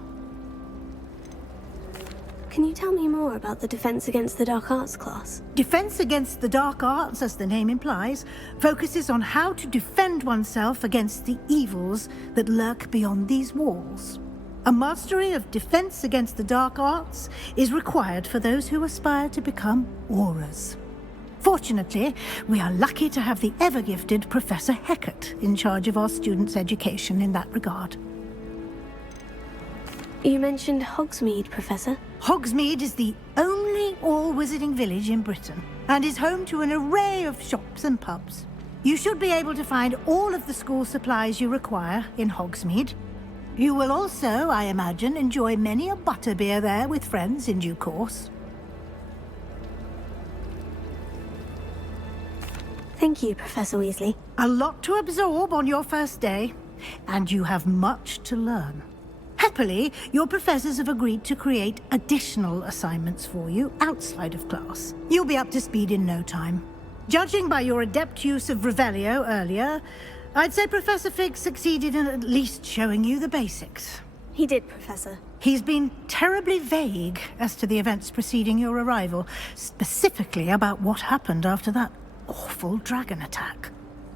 Can you tell me more about the Defense Against the Dark Arts class? Defense Against the Dark Arts, as the name implies, focuses on how to defend oneself against the evils that lurk beyond these walls. A mastery of Defense Against the Dark Arts is required for those who aspire to become Aurors. Fortunately, we are lucky to have the ever-gifted Professor Hecat in charge of our students' education in that regard. You mentioned Hogsmeade, Professor. Hogsmeade is the only all-wizarding village in Britain and is home to an array of shops and pubs. You should be able to find all of the school supplies you require in Hogsmeade. You will also, I imagine, enjoy many a butterbeer there with friends in due course. Thank you, Professor Weasley. A lot to absorb on your first day. and you have much to learn. Happily, your professors have agreed to create additional assignments for you outside of class. You'll be up to speed in no time. Judging by your adept use of Revelio earlier, I'd say Professor Fig succeeded in at least showing you the basics. He did, Professor. He's been terribly vague as to the events preceding your arrival, specifically about what happened after that awful dragon attack.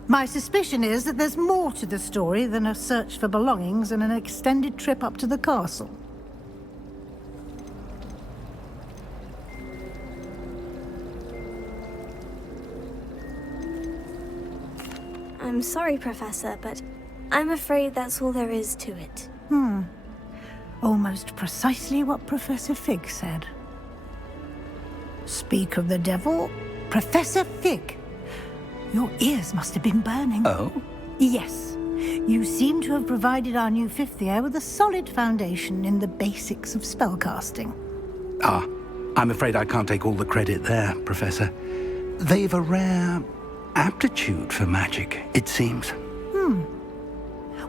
My suspicion is that there's more to the story than a search for belongings and an extended trip up to the castle. I'm sorry, Professor, but I'm afraid that's all there is to it. Almost precisely what Professor Fig said. Speak of the devil, Professor Fig. Your ears must have been burning. Oh? Yes. You seem to have provided our new fifth year with a solid foundation in the basics of spellcasting. I'm afraid I can't take all the credit there, Professor. They've a rare aptitude for magic, it seems.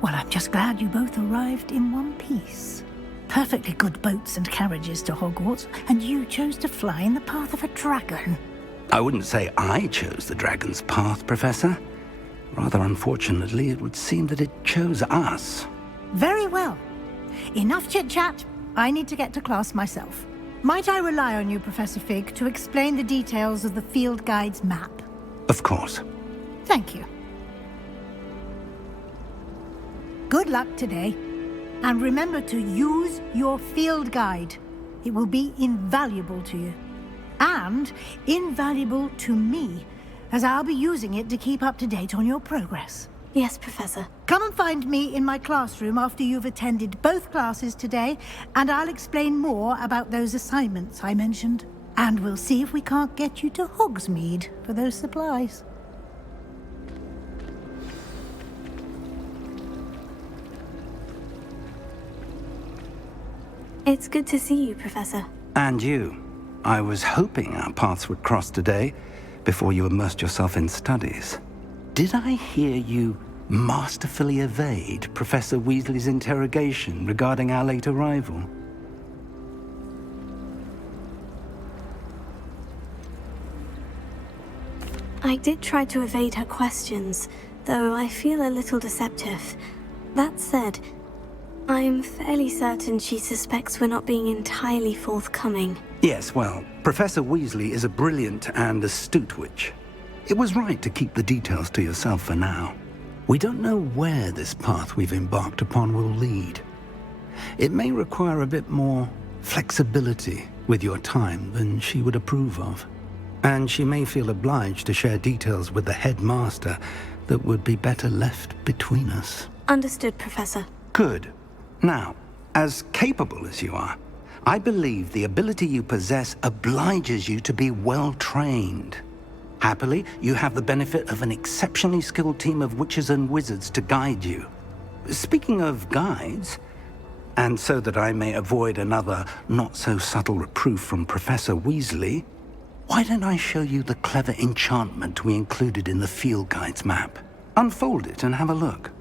Well, I'm just glad you both arrived in one piece. Perfectly good boats and carriages to Hogwarts, and you chose to fly in the path of a dragon. I wouldn't say I chose the dragon's path, Professor. Rather unfortunately, it would seem that it chose us. Very well. Enough chit-chat. I need to get to class myself. Might I rely on you, Professor Fig, to explain the details of the field guide's map? Of course. Thank you. Good luck today. And remember to use your field guide. It will be invaluable to you. And invaluable to me, as I'll be using it to keep up to date on your progress. Yes, Professor. Come and find me in my classroom after you've attended both classes today, and I'll explain more about those assignments I mentioned. And we'll see if we can't get you to Hogsmeade for those supplies. It's good to see you, Professor. And you. I was hoping our paths would cross today, before you immersed yourself in studies. Did I hear you masterfully evade Professor Weasley's interrogation regarding our late arrival? I did try to evade her questions, though I feel a little deceptive. That said, I'm fairly certain she suspects we're not being entirely forthcoming. Yes, well, Professor Weasley is a brilliant and astute witch. It was right to keep the details to yourself for now. We don't know where this path we've embarked upon will lead. It may require a bit more flexibility with your time than she would approve of. And she may feel obliged to share details with the headmaster that would be better left between us. Understood, Professor. Good. Now, as capable as you are, I believe the ability you possess obliges you to be well-trained. Happily, you have the benefit of an exceptionally skilled team of witches and wizards to guide you. Speaking of guides, and so that I may avoid another not-so-subtle reproof from Professor Weasley, why don't I show you the clever enchantment we included in the field guide's map? Unfold it and have a look.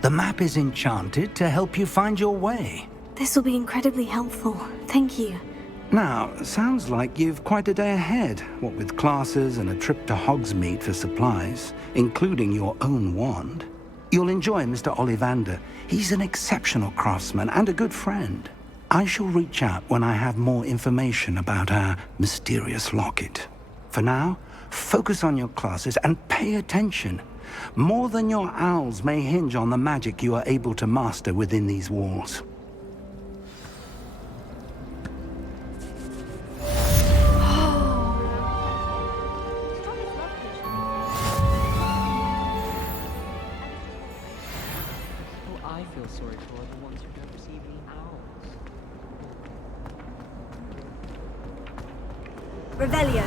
The map is enchanted to help you find your way. This will be incredibly helpful. Thank you. Now, sounds like you've quite a day ahead, what with classes and a trip to Hogsmeade for supplies, including your own wand. You'll enjoy Mr. Ollivander. He's an exceptional craftsman and a good friend. I shall reach out when I have more information about our mysterious locket. For now, focus on your classes and pay attention. More than your owls may hinge on the magic you are able to master within these walls. I feel sorry for the ones who don't receive any owls. Revelio.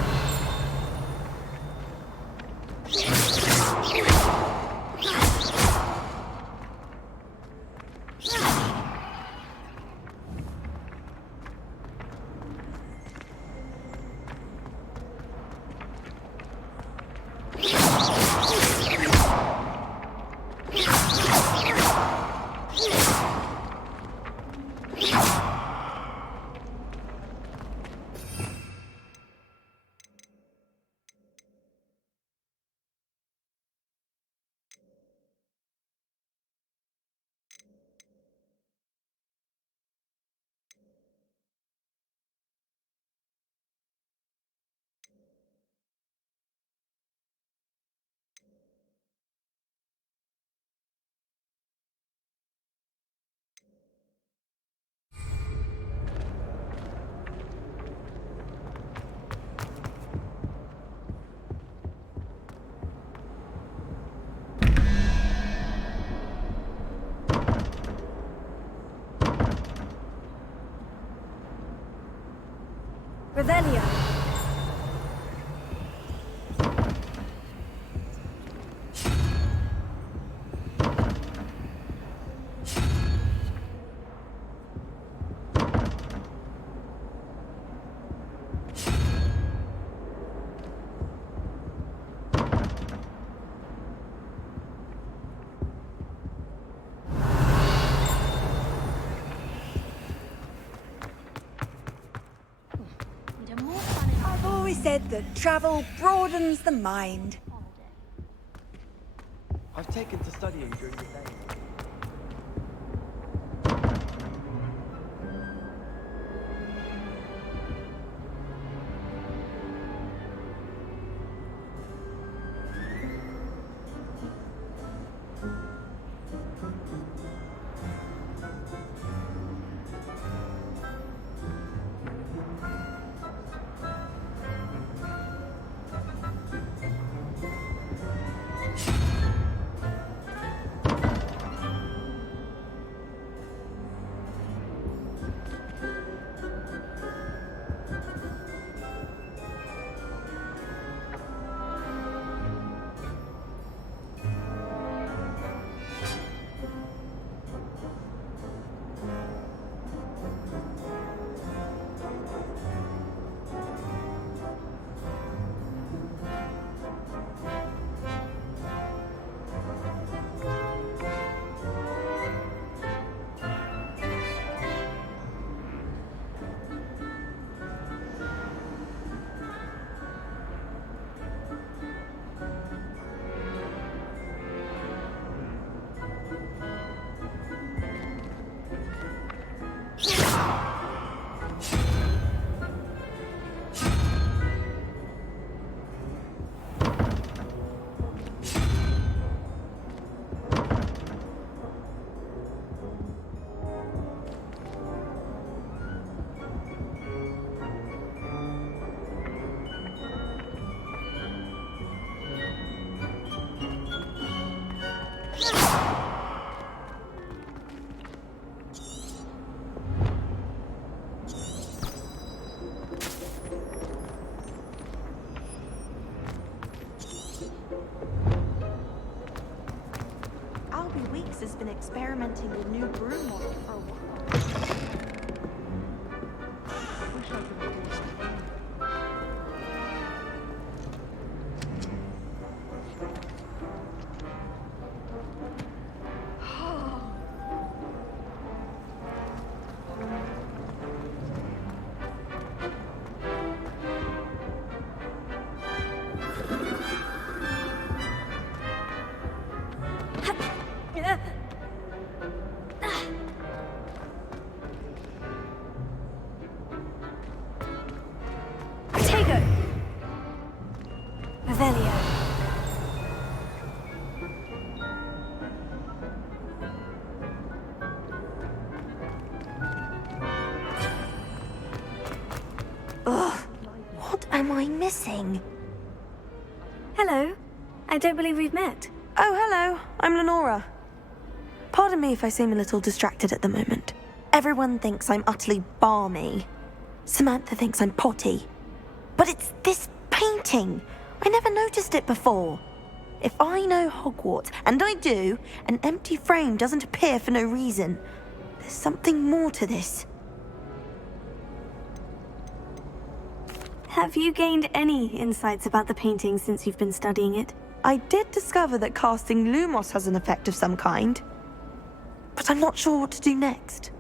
Revelio. I've always said that travel broadens the mind. I've taken to studying during the day. Weeks has been experimenting with new broom model for a while. Wish I could do am I missing? Hello. I don't believe we've met. Oh, hello. I'm Lenora. Pardon me if I seem a little distracted at the moment. Everyone thinks I'm utterly balmy. Samantha thinks I'm potty. But it's this painting. I never noticed it before. If I know Hogwarts, and I do, an empty frame doesn't appear for no reason. There's something more to this. Have you gained any insights about the painting since you've been studying it? I did discover that casting Lumos has an effect of some kind. But I'm not sure what to do next.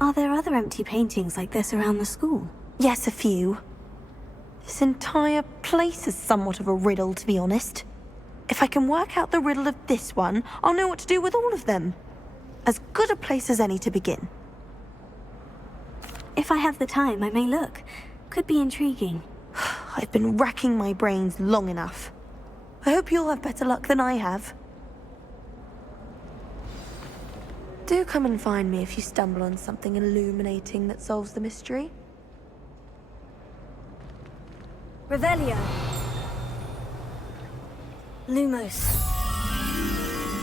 Are there other empty paintings like this around the school? Yes, a few. This entire place is somewhat of a riddle, to be honest. If I can work out the riddle of this one, I'll know what to do with all of them. As good a place as any to begin. If I have the time, I may look. Could be intriguing. I've been racking my brains long enough. I hope you'll have better luck than I have. Do come and find me if you stumble on something illuminating that solves the mystery. Revelio. Lumos.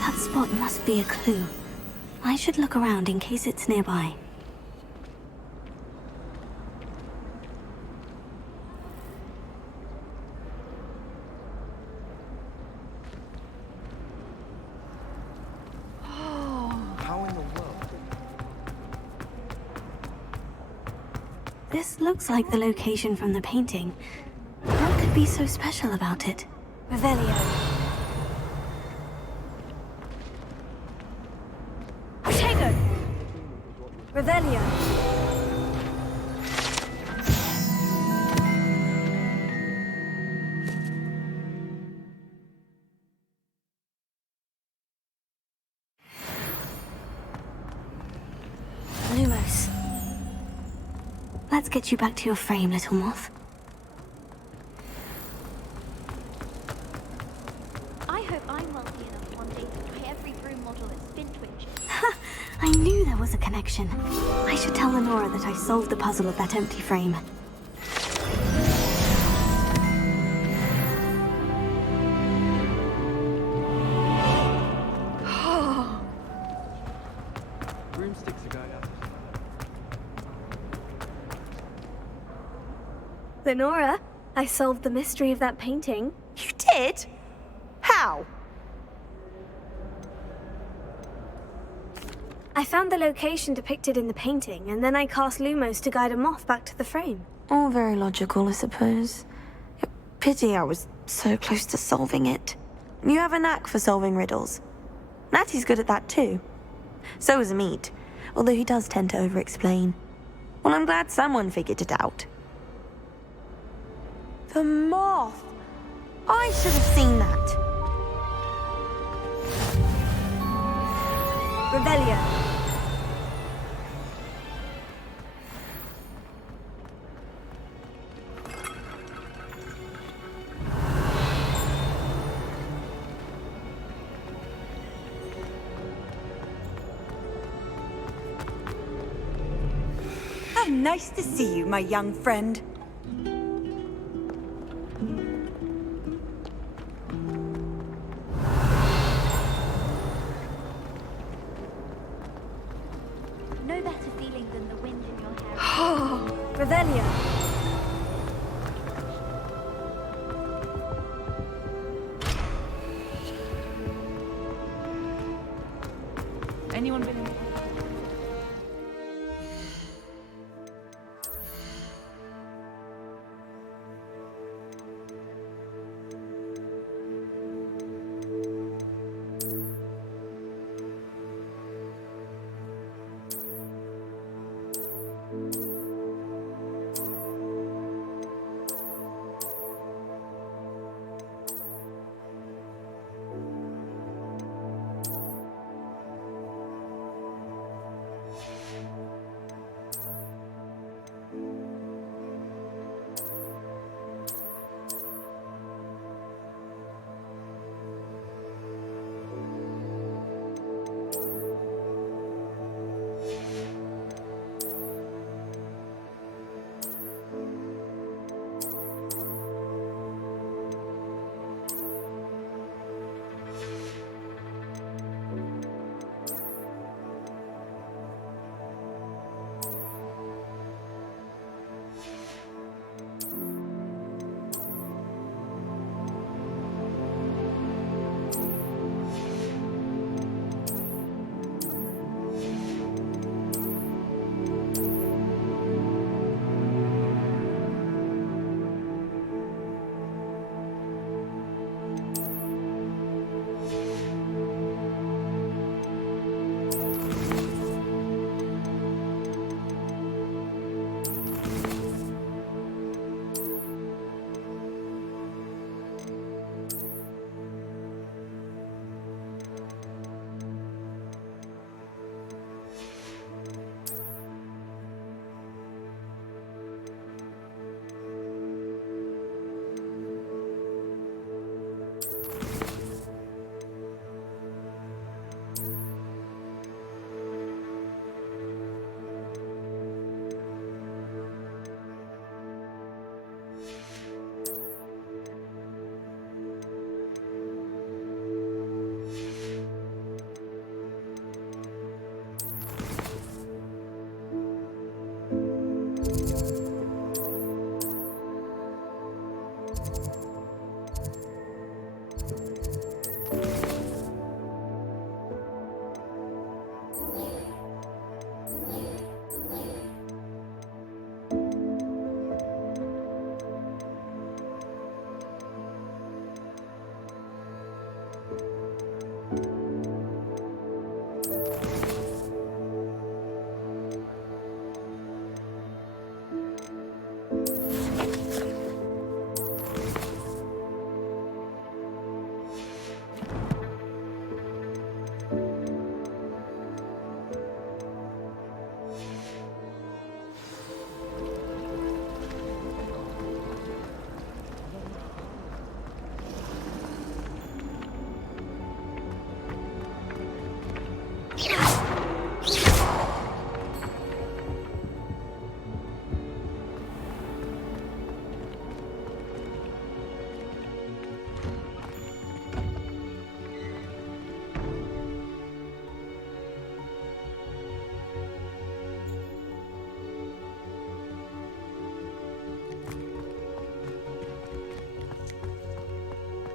That spot must be a clue. I should look around in case it's nearby. How in the world? This looks like the location from the painting. What could be so special about it? Revelio. Protego! Revelio. Lumos. Let's get you back to your frame, little moth. I hope I'm wealthy enough one day to buy every broom model at Spintwitch. I knew there was a connection. I should tell Lenora that I solved the puzzle of that empty frame. Broomsticks are going up. Lenora, I solved the mystery of that painting. You did? How? I found the location depicted in the painting, and then I cast Lumos to guide a moth back to the frame. All very logical, I suppose. Pity I was so close to solving it. You have a knack for solving riddles. Natty's good at that too. So is Amit, although he does tend to over-explain. Well, I'm glad someone figured it out. The moth! I should have seen that. Revelio. How nice to see you, my young friend. No better feeling than the wind in your hair. Revelio. Anyone been in?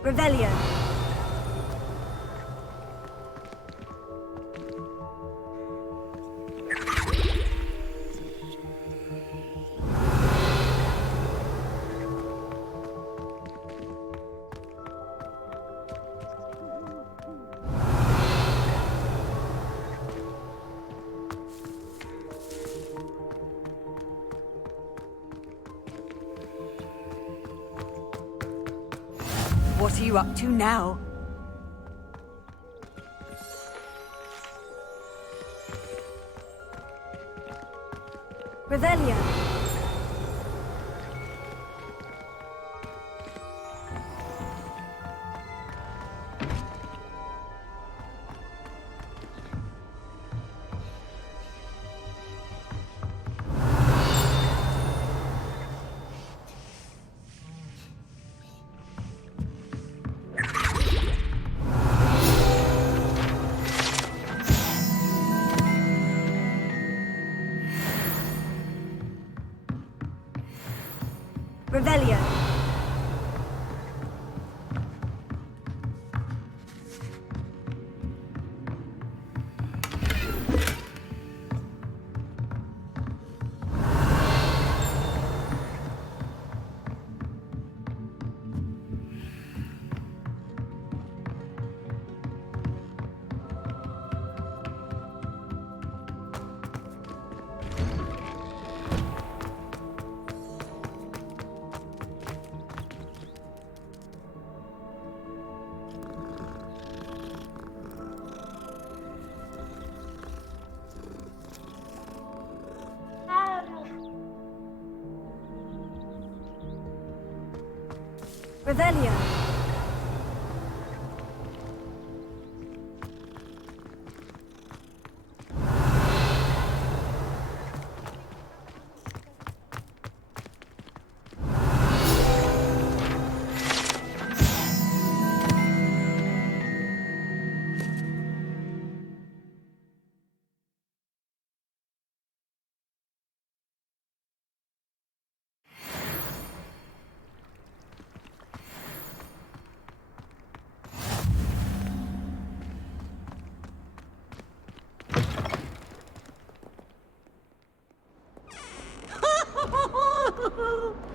Revelio. What are you up to now? Revelio. Revelio. Revelio.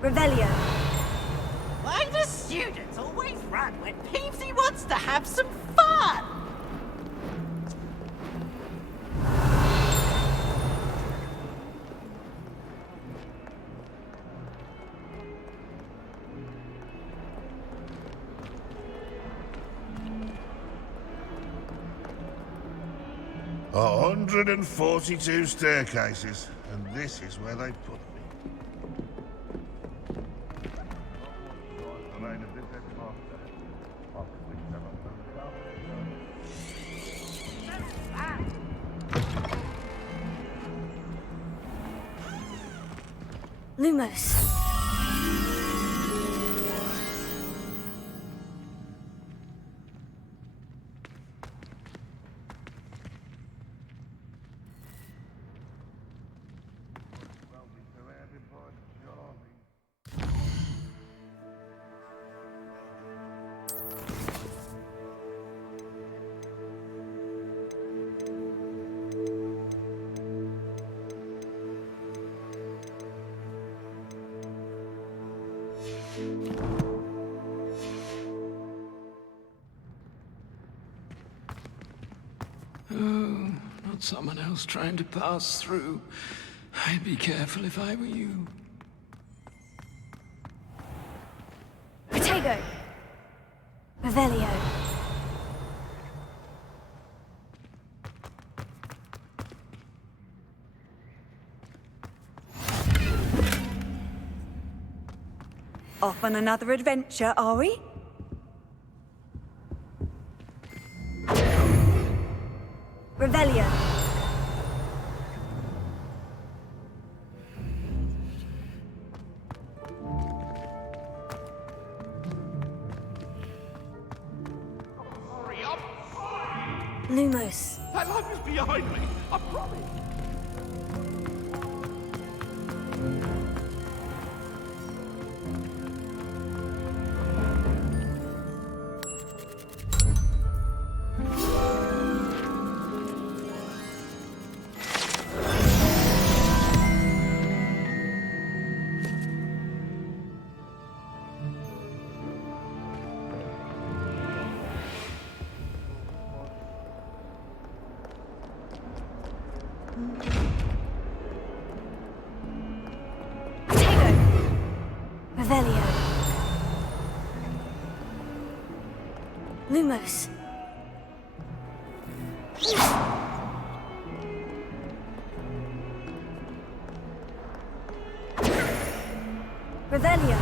Revelio. Why do students always run when Peevesy wants to have some fun? A 142 staircases, and this is where they put me. Lumos. Oh, not someone else trying to pass through. I'd be careful if I were you. Protego. Revelio. Off on another adventure, are we? Revelio. Hurry up! Lumos. That light is behind me, I promise. Revelio. Lumos. Revelio.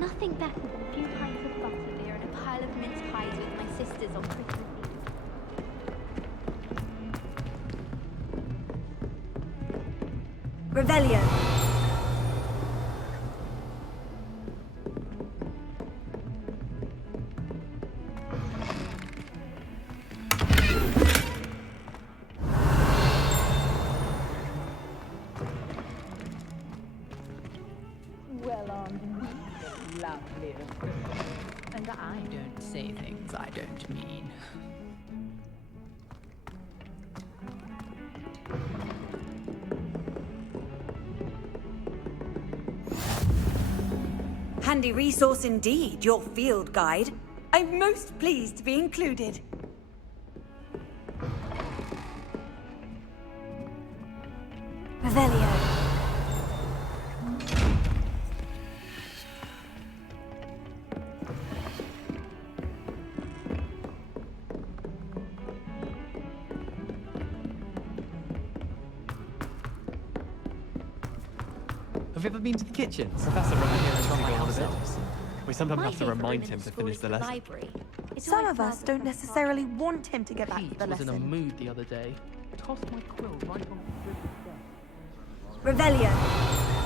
Nothing better than a few pints of butterbeer and a pile of mince pies with my sisters on Christmas Eve. Revelio. Well, lovely. And I don't say things I don't mean. Handy resource indeed, your field guide. I'm most pleased to be included. Revelio. Have you ever been to the kitchen? Professor Ramirez to go on a bit. We sometimes have to remind him to finish the lesson. Some of us don't necessarily want him to get back to the was in a lesson. mood the other day. Tossed my quill right on the desk. Revelio.